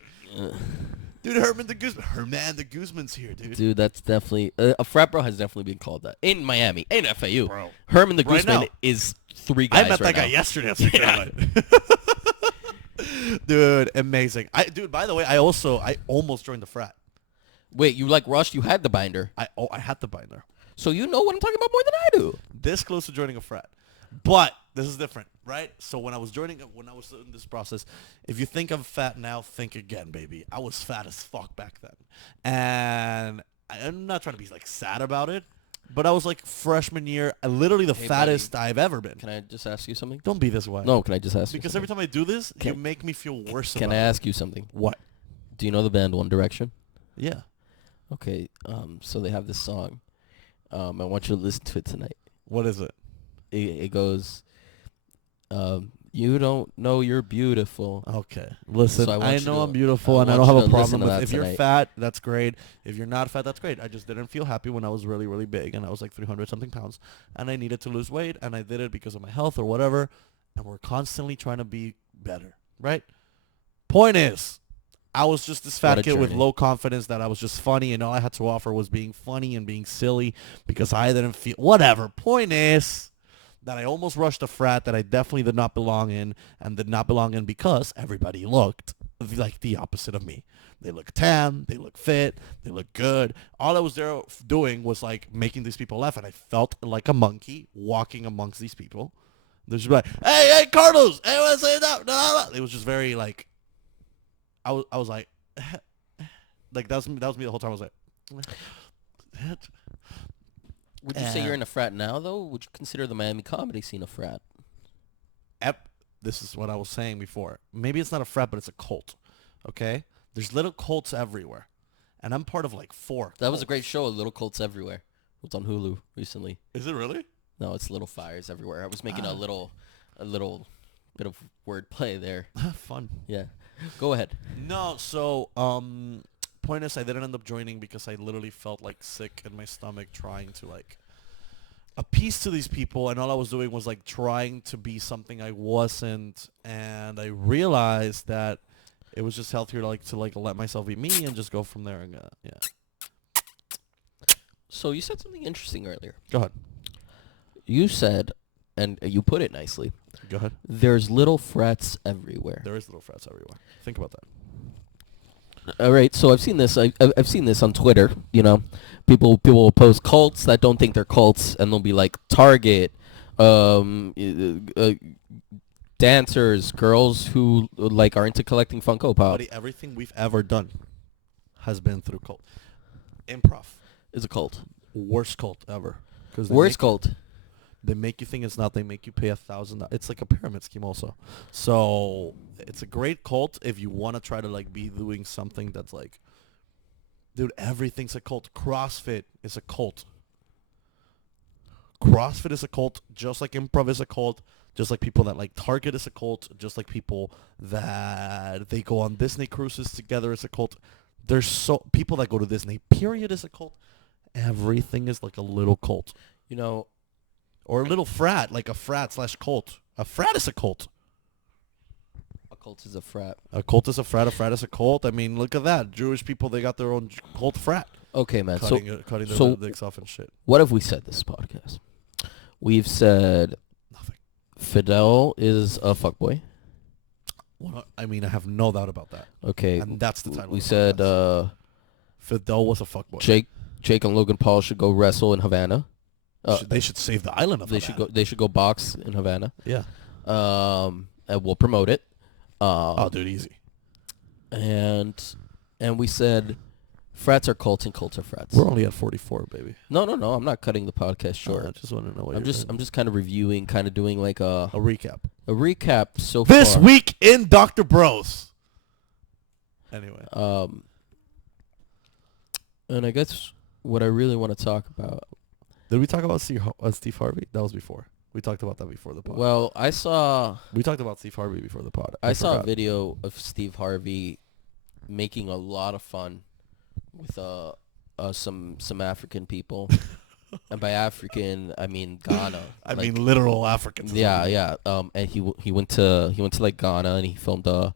Dude, Herman the Gooseman. Herman the Gooseman's here, dude. Dude, that's definitely a frat bro has definitely been called that in Miami, in FAU. Bro. Herman the Right Gooseman now. is 3 guys. I met that guy yesterday. That's Dude, amazing. Dude, by the way, I almost joined the frat. Wait, you like rushed? You had the binder, I had the binder. so you know what I'm talking about more than I do. This close to joining a frat. But this is different, right? So when I was in this process, if you think I'm fat now, think again, baby. I was fat as fuck back then. And I'm not trying to be like sad about it, but I was like freshman year, literally the fattest I've ever been. Can I just ask you something? Don't be this way. No, can I just ask you Because something? every time I do this, you make me feel worse Can about I it. ask you something? What? Do you know the band One Direction? Yeah. Okay, so they have this song. I want you to listen to it tonight. What is it? It goes, you don't know you're beautiful. Okay. Listen, So I know I'm beautiful I and I don't want have you a to listen problem to with that if you're tonight. fat, that's great. If you're not fat, that's great. I just didn't feel happy when I was really, really big and I was like 300 something pounds and I needed to lose weight and I did it because of my health or whatever. And we're constantly trying to be better, right? Point is, I was just this What fat a kid with journey. low confidence that I was just funny and all I had to offer was being funny and being silly because I didn't feel whatever. Point is that I almost rushed a frat that I definitely did not belong in and did not belong in because everybody looked like the opposite of me. They look tan, they look fit, they look good. All I was there doing was like making these people laugh and I felt like a monkey walking amongst these people. They're just like, hey, Carlos, hey, what's it up? It was just very like, I was like, like that was me the whole time. I was like, Would you say you're in a frat now, though? Would you consider the Miami comedy scene a frat? This is what I was saying before. Maybe it's not a frat, but it's a cult. Okay? There's little cults everywhere. And I'm part of like 4. That was a great show, Little Cults Everywhere. It was on Hulu recently. Is it really? No, it's Little Fires Everywhere. I was making a little bit of wordplay there. Fun. Yeah. Go ahead. No, so, point is I didn't end up joining because I literally felt like sick in my stomach trying to like appease to these people and all I was doing was like trying to be something I wasn't and I realized that it was just healthier to let myself be me and just go from there and yeah. So you said something interesting earlier. Go ahead. You said, and you put it nicely, Go ahead. there's little frats everywhere. There is little frats everywhere. Think about that. All right, so I've seen this. I've seen this on Twitter. You know, people will post cults that don't think they're cults, and they'll be like Target, dancers, girls who like are into collecting Funko Pop. Buddy, everything we've ever done has been through cult. Improv. Is a cult. Worst cult ever. Worst cult. They make you think it's not. They make you pay $1,000. It's like a pyramid scheme also. So it's a great cult if you want to try to like be doing something that's like, dude, everything's a cult. CrossFit is a cult. CrossFit is a cult, just like improv is a cult, just like people that like Target is a cult, just like people that they go on Disney cruises together is a cult. There's so people that go to Disney, period, is a cult. Everything is like a little cult. You know, Or a little frat, like a frat/cult. A frat is a cult. a cult is a frat. A cult is a frat is a cult. I mean, look at that. Jewish people, they got their own cult frat. Okay, man. Cutting so their dicks off and shit. what have we said this podcast? We've said Nothing. Fidel is a fuckboy. Well, I mean, I have no doubt about that. Okay. And that's the title. We of the said podcast. Fidel was a fuckboy. Jake and Logan Paul should go wrestle in Havana. They should save the island of Havana. They should go box in Havana. Yeah. And we'll promote it. Oh, dude, easy. And we said frats are cults and cults are frats. We're only at 44, baby. No. I'm not cutting the podcast short. I just want to know what I'm just kind of reviewing, kind of doing like a recap. A recap so This far. week in Dr. Bros. Anyway. And I guess what I really want to talk about. Did we talk about Steve Harvey? That was before. We talked about that before the pod. Well, We talked about Steve Harvey before the pod. I saw a video of Steve Harvey making a lot of fun with some African people. And by African, I mean Ghana. I mean literal Africans. Yeah. And he went to like Ghana, and he filmed a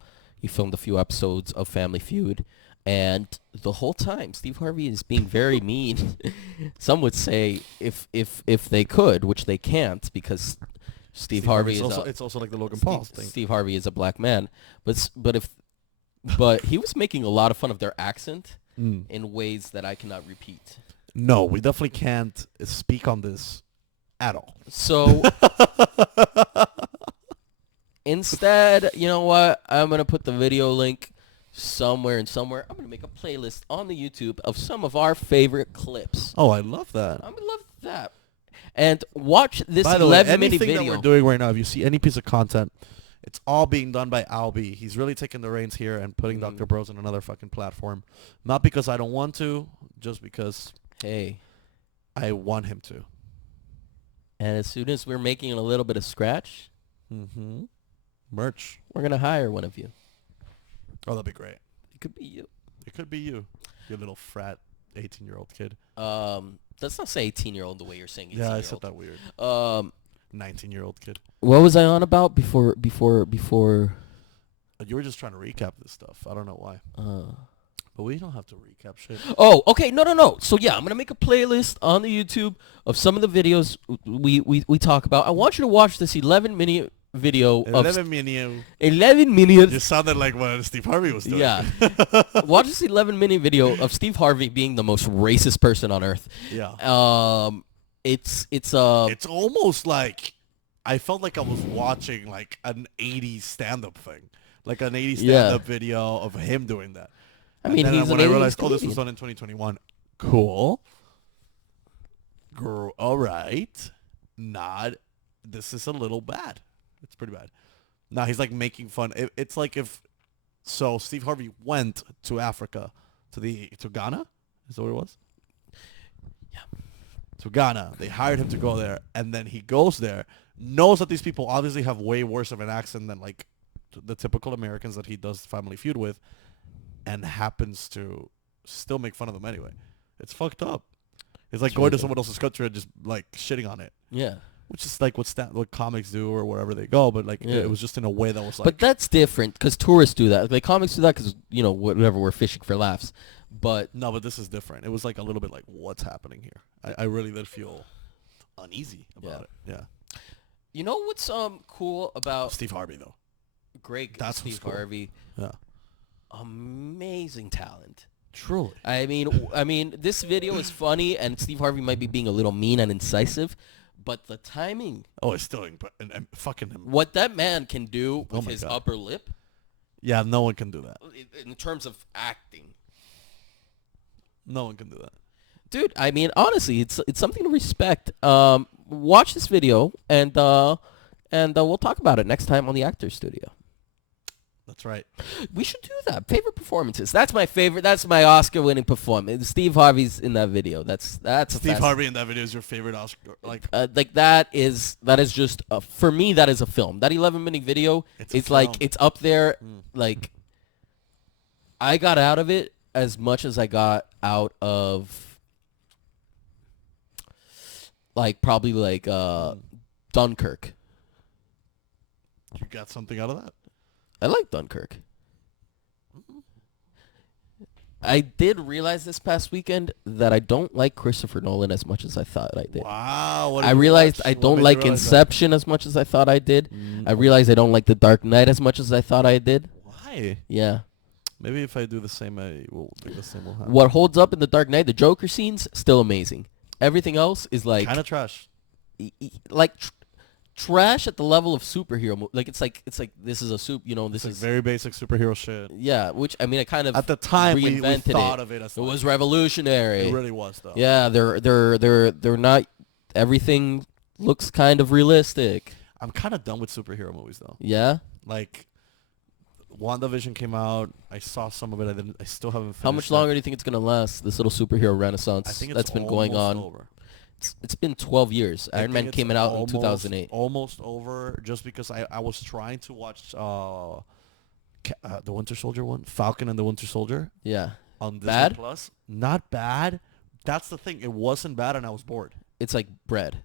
few episodes of Family Feud, and the whole time Steve Harvey is being very mean. Some would say if they could, which they can't, because Steve Harvey is it's also like the Logan Paul thing. Steve Harvey is a black man, but he was making a lot of fun of their accent in ways that I cannot repeat. No, we definitely can't speak on this at all. So instead, you know what? I'm going to put the video link somewhere. I'm going to make a playlist on the YouTube of some of our favorite clips. Oh, I love that. I would love that. And watch this By the way, 11-minute anything video. that we're doing right now, if you see any piece of content, it's all being done by Albie. He's really taking the reins here and putting Dr. Bros on another fucking platform. Not because I don't want to, just because Hey. I want him to. And as soon as we're making a little bit of scratch, Merch. we're going to hire one of you. Oh, that'd be great. It could be you. It could be you. You little frat 18-year-old kid. Let's not say 18-year-old the way you're saying 18-year-old. Yeah, I said that weird. 19-year-old kid. What was I on about before? You were just trying to recap this stuff. I don't know why. But we don't have to recap shit. Oh, okay. No. So yeah, I'm gonna make a playlist on the YouTube of some of the videos we talk about. I want you to watch this 11-minute video 11 minutes. 11 minutes. You sounded like what Steve Harvey was doing. Yeah. Watch this 11-minute video of Steve Harvey being the most racist person on earth. Yeah. It's almost like I felt like I was watching like an 80s stand-up thing. Like an 80s stand-up video of him doing that. I mean, and he's when an I realized, comedian. this was done in 2021. Cool. All right. This is a little bad. It's pretty bad. Now he's like making fun. It's like if Steve Harvey went to Africa, to Ghana. Is that what it was? Yeah. To Ghana. They hired him to go there, and then he goes there, knows that these people obviously have way worse of an accent than like the typical Americans that he does Family Feud with, and happens to still make fun of them anyway. It's fucked up. It's like going to someone else's country and just like shitting on it. Yeah. Which is like what comics do or wherever they go, but like it was just in a way that was like. But that's different because tourists do that. Like comics do that because whatever, we're fishing for laughs. But no, but this is different. It was like a little bit like what's happening here. I really did feel uneasy about it. Yeah. You know what's cool about Steve Harvey though? Great. That's Steve cool. Harvey. Yeah. Amazing talent. Truly. I mean, this video is funny, and Steve Harvey might be being a little mean and incisive, but the timing. Oh, it's still and fucking him. What that man can do with his upper lip. Yeah, no one can do that. In terms of acting. No one can do that. Dude, I mean, honestly, it's something to respect. Watch this video, and we'll talk about it next time on the Actors Studio. That's right. We should do that. Favorite performances. That's my favorite. That's my Oscar-winning performance. Steve Harvey's in that video. That's Steve Harvey in that video is your favorite Oscar. Like that is just for me. That is a film. That 11-minute video. It's like it's up there. Like I got out of it as much as I got out of like probably like Dunkirk. You got something out of that? I like Dunkirk. I did realize this past weekend that I don't like Christopher Nolan as much as I thought I did. Wow. I realized I don't like Inception as much as I thought I did. I realized I don't like The Dark Knight as much as I thought I did. Why? Yeah. Maybe if I do the same, I will do the same. Will happen. What holds up in The Dark Knight, the Joker scenes, still amazing. Everything else is like kind of trash. Trash at the level of superhero like it's like this is a this is very basic superhero shit. Yeah, which I mean I kind of at the time we thought it. of it as it was revolutionary. It really was though. Yeah, they're not everything looks kind of realistic. I'm kind of done with superhero movies though. Yeah. Like, WandaVision came out. I saw some of it. I still haven't finished How much it. longer do you think it's gonna last? This little superhero renaissance I think it's that's been going on. over. It's been 12 years. I Iron Man think came it's out in 2008. Almost over, just because I was trying to watch the Winter Soldier one, Falcon and the Winter Soldier, Yeah. on Disney Bad? Plus. Not bad. That's the thing. It wasn't bad, and I was bored. It's like bread.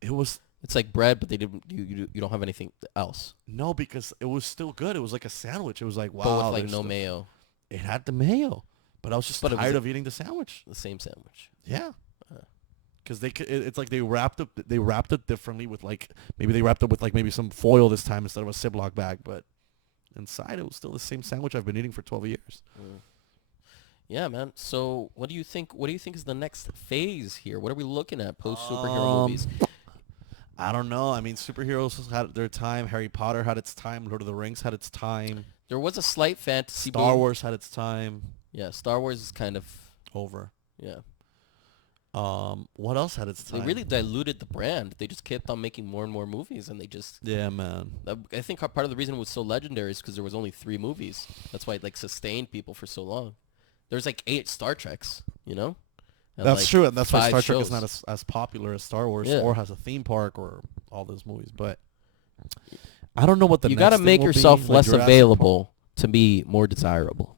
It was It's like bread, but they didn't. You don't have anything else. no, because it was still good. It was like a sandwich. It was like, wow, But with like there's no the- mayo. It had the mayo, but I was just But it was tired a- of eating the sandwich. The same sandwich. Yeah. Uh. Because it's like they wrapped it differently with like, maybe they wrapped it with like maybe some foil this time instead of a Ziploc bag, but inside it was still the same sandwich I've been eating for 12 years. Yeah, man. So what do you think? What do you think is the next phase here? What are we looking at post superhero movies? I don't know. I mean, superheroes had their time. Harry Potter had its time. Lord of the Rings had its time. There was a slight fantasy Star boom. Wars had its time. Yeah, Star Wars is kind of Over. yeah. What else had its They time? really diluted the brand. They just kept on making more and more movies, and they just. Yeah, man. I think part of the reason it was so legendary is because there was only 3 movies. That's why it like sustained people for so long. There's like 8 Star Treks, you know. And, That's like, true, and that's why 5 Star Trek shows. is not as popular as Star Wars, Yeah. or has a theme park, or all those movies. But I don't know what the You next gotta thing make will be, yourself like less Jurassic available to be more desirable.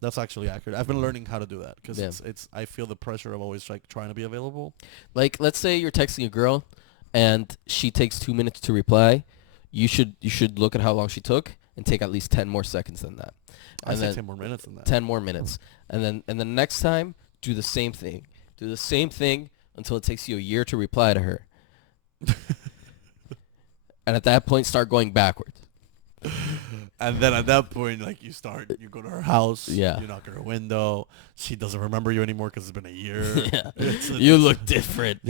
That's actually accurate. I've been learning how to do that because Yeah. it's I feel the pressure of always like trying to be available. Like, let's say you're texting a girl, and she takes 2 minutes to reply. You should look at how long she took and take at least 10 more seconds than that. I And say then 10 more minutes than that. 10 more minutes, and then next time do the same thing. Do the same thing until it takes you a year to reply to her. And at that point, start going backwards. And then at that point, like you go to her house. Yeah. You knock on her window. She doesn't remember you anymore because it's been a year. Yeah. It's You look different.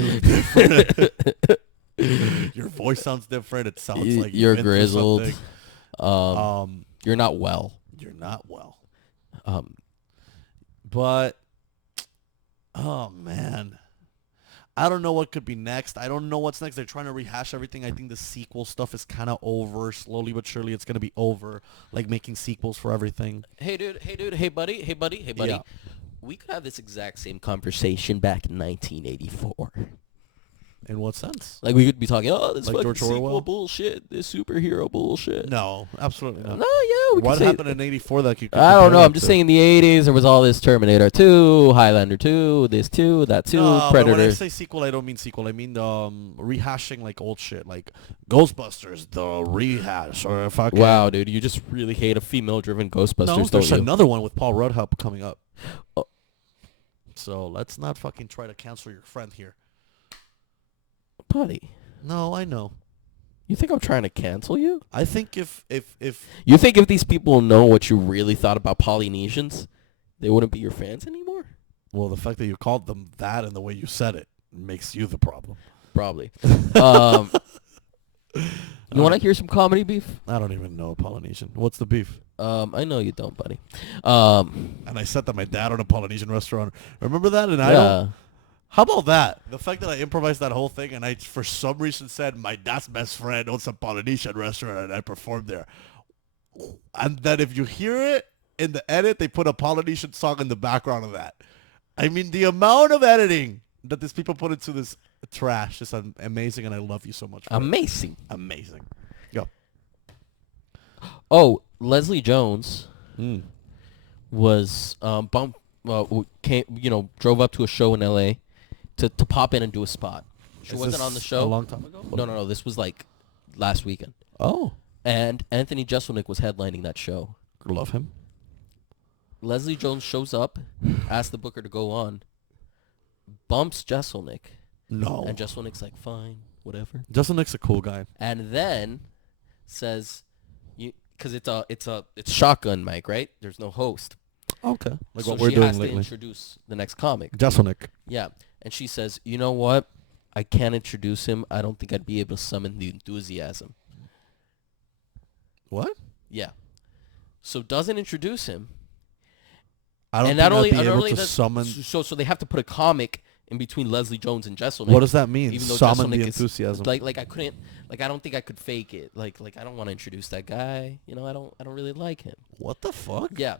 Your voice sounds different. It sounds like You're you've been through grizzled. something. You're not well. You're not well. Um, But oh man, I don't know what could be next. I don't know what's next. They're trying to rehash everything. I think the sequel stuff is kind of over. Slowly but surely, it's gonna be over. Like making sequels for everything. hey, dude. Hey, buddy. Yeah. We could have this exact same conversation back in 1984. In what sense? Like, we could be talking, oh, this Like fucking George sequel Orwell? bullshit, this superhero bullshit. No, absolutely No, not. yeah, we What could say. happened in '84 that you? Could I don't compare know. that I'm just to? saying in the 80s, there was all this Terminator 2, Highlander 2, this 2, that 2, No, but Predator. when I say sequel, I don't mean sequel. I mean rehashing like old shit, like Ghostbusters, the rehash, or fucking. Wow, dude, you just really hate a female-driven Ghostbusters, No, don't there's you? another one with Paul Rudd coming up. Oh. So let's not fucking try to cancel your friend here. Buddy, No, I know. you think I'm trying to cancel you? I think if You think if these people know what you really thought about Polynesians, they wouldn't be your fans anymore? well, the fact that you called them that and the way you said it makes you the problem. Probably. You want to hear some comedy beef? I don't even know Polynesian. What's the beef? I know you don't, buddy. And I said that my dad owned a Polynesian restaurant. Remember that? And I Yeah. don't. How about that? The fact that I improvised that whole thing and I, for some reason, said my dad's best friend owns a Polynesian restaurant and I performed there. And then if you hear it in the edit, they put a Polynesian song in the background of that. I mean, the amount of editing that these people put into this trash is amazing, and I love you so much for it. Amazing. Amazing. Go. Oh, Leslie Jones Mm. was drove up to a show in L.A. to pop in and do a spot. She Is wasn't this on the show. a long time ago? No. This was like last weekend. Oh. And Anthony Jeselnik was headlining that show. Love him. Leslie Jones shows up, asks the booker to go on, bumps Jeselnik, No. and Jeselnik's like, fine, whatever. Justin Nick's a cool guy. And then says, because it's shotgun mic, right? There's no host. Okay. Like so what we're she doing has to lately. introduce the next comic. Justin Nick. Yeah. And she says, you know what? I can't introduce him. I don't think I'd be able to summon the enthusiasm. What? Yeah. So doesn't introduce him. I don't And think not only, I'd be not able only to does, summon. so they have to put a comic in between Leslie Jones and Jesselnick. What does that mean? Even though Summon the Jesselnick is enthusiasm. like I couldn't, like I don't think I could fake it. Like I don't want to introduce that guy. You know, I don't really like him. What the fuck? Yeah.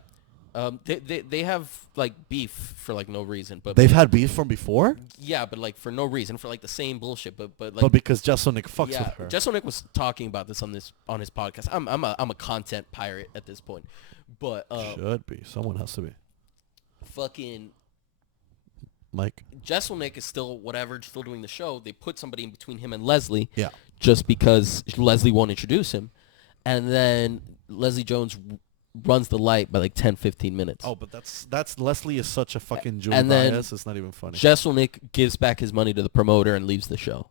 They have like beef for like no reason, but They've had beef from before? yeah, but like for no reason, for like the same bullshit, but like But because Jesselnick fucks yeah, with her. Jesselnick was talking about this on his podcast. I'm a content pirate at this point, but Should be. Someone has to be. fucking Mike. Jesselnick is still doing the show. They put somebody in between him and Leslie, Yeah. just because Leslie won't introduce him, and then Leslie Jones runs the light by like 10-15 minutes. Oh, but that's Leslie is such a fucking Jew And then bias. It's not even funny. Jesselnick gives back his money to the promoter and leaves the show.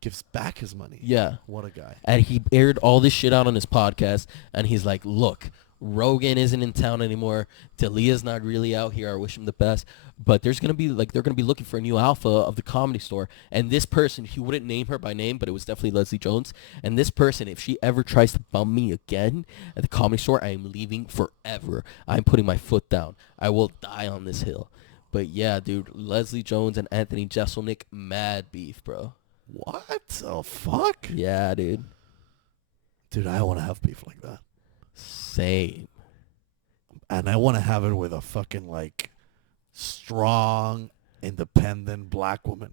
Gives back his money. Yeah. What a guy. And he aired all this shit out on his podcast, and he's like, look, Rogan isn't in town anymore. Talia's not really out here. I wish him the best. But they're going to be looking for a new alpha of the Comedy Store. And this person, he wouldn't name her by name, but it was definitely Leslie Jones. And this person, if she ever tries to bum me again at the Comedy Store, I am leaving forever. I'm putting my foot down. I will die on this hill. But yeah, dude, Leslie Jones and Anthony Jeselnik, mad beef, bro. What the fuck? Yeah, dude. Dude, I want to have beef like that. Same. And I want to have it with a fucking, like, strong, independent black woman.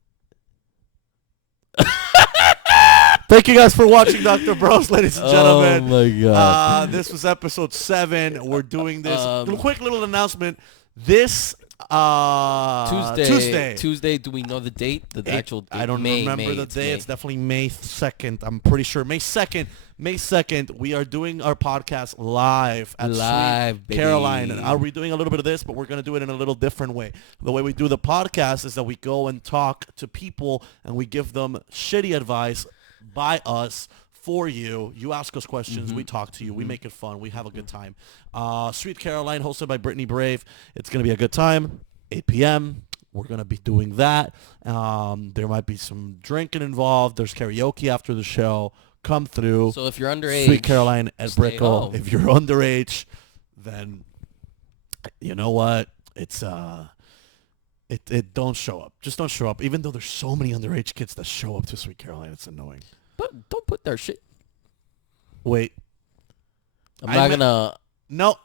Thank you guys for watching Dr. Bros, ladies and gentlemen. Oh, my God. This was episode 7. We're doing this. Quick little announcement. This Tuesday. Do we know the date? The actual date? I don't remember the day. It's definitely May 2nd. I'm pretty sure May 2nd. May 2nd, we are doing our podcast live at Sweet baby. Caroline. And are we doing a little bit of this, but we're going to do it in a little different way. The way we do the podcast is that we go and talk to people and we give them shitty advice by us for you. You ask us questions. We talk to you. We make it fun. We have a good time. Sweet Caroline, hosted by Brittany Brave. It's going to be a good time. 8 p.m. We're going to be doing that. There might be some drinking involved. There's karaoke after the show. Come through. So if you're underage, Sweet Caroline at Brickell. home. If you're underage, then you know what? It's it don't show up. Just don't show up. Even though there's so many underage kids that show up to Sweet Caroline, it's annoying. but don't put their shit. Wait. I'm not gonna. No.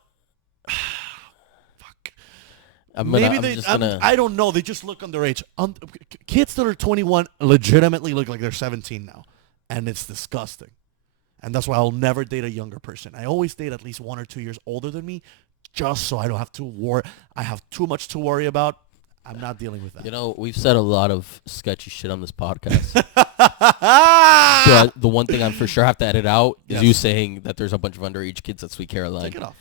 Fuck. I don't know. They just look underage. Kids that are 21 legitimately look like they're 17 now. And it's disgusting. And that's why I'll never date a younger person. I always date at least 1 or 2 years older than me, just so I don't have to worry. I have too much to worry about. I'm not dealing with that. You know, we've said a lot of sketchy shit on this podcast. But the one thing I'm for sure have to edit out is you saying that there's a bunch of underage kids at Sweet Caroline. Take it off.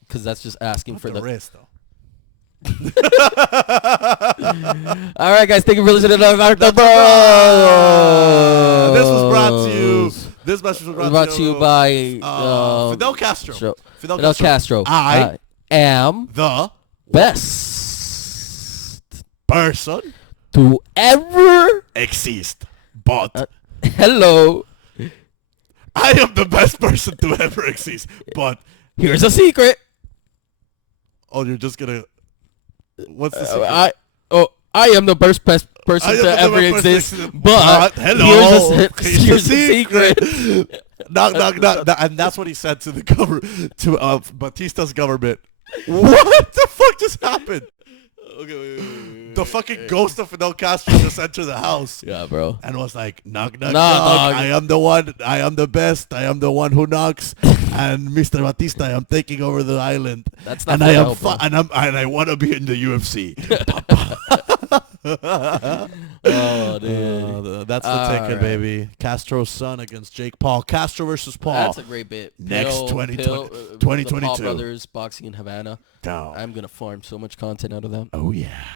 Because that's just asking for the wrist, though. All right, guys, thank you for listening to Dr. Bros. This was brought to you. This message was brought to you by Fidel Castro. Fidel Castro. I am the best person to ever exist. But hello, I am the best person to ever exist. But here's a secret. Oh, you're just gonna. What's the secret? I am the best person to ever exist. But hello, here's a secret. knock, knock, knock, knock. And that's what he said to the Batista's government. What the fuck just happened? Okay, wait. The fucking ghost of Fidel Castro just entered the house. Yeah, bro. And was like, knock, knock, knock. I am the one. I am the best. I am the one who knocks. And Mr. Batista, I am taking over the island. That's not and I am bro. and I want to be in the UFC. Oh, dude. That's the ticket, baby. Castro's son against Jake Paul. Castro versus Paul. That's a great bit. Next 2022. The Paul brothers boxing in Havana. No. I'm going to farm so much content out of them. Oh, yeah.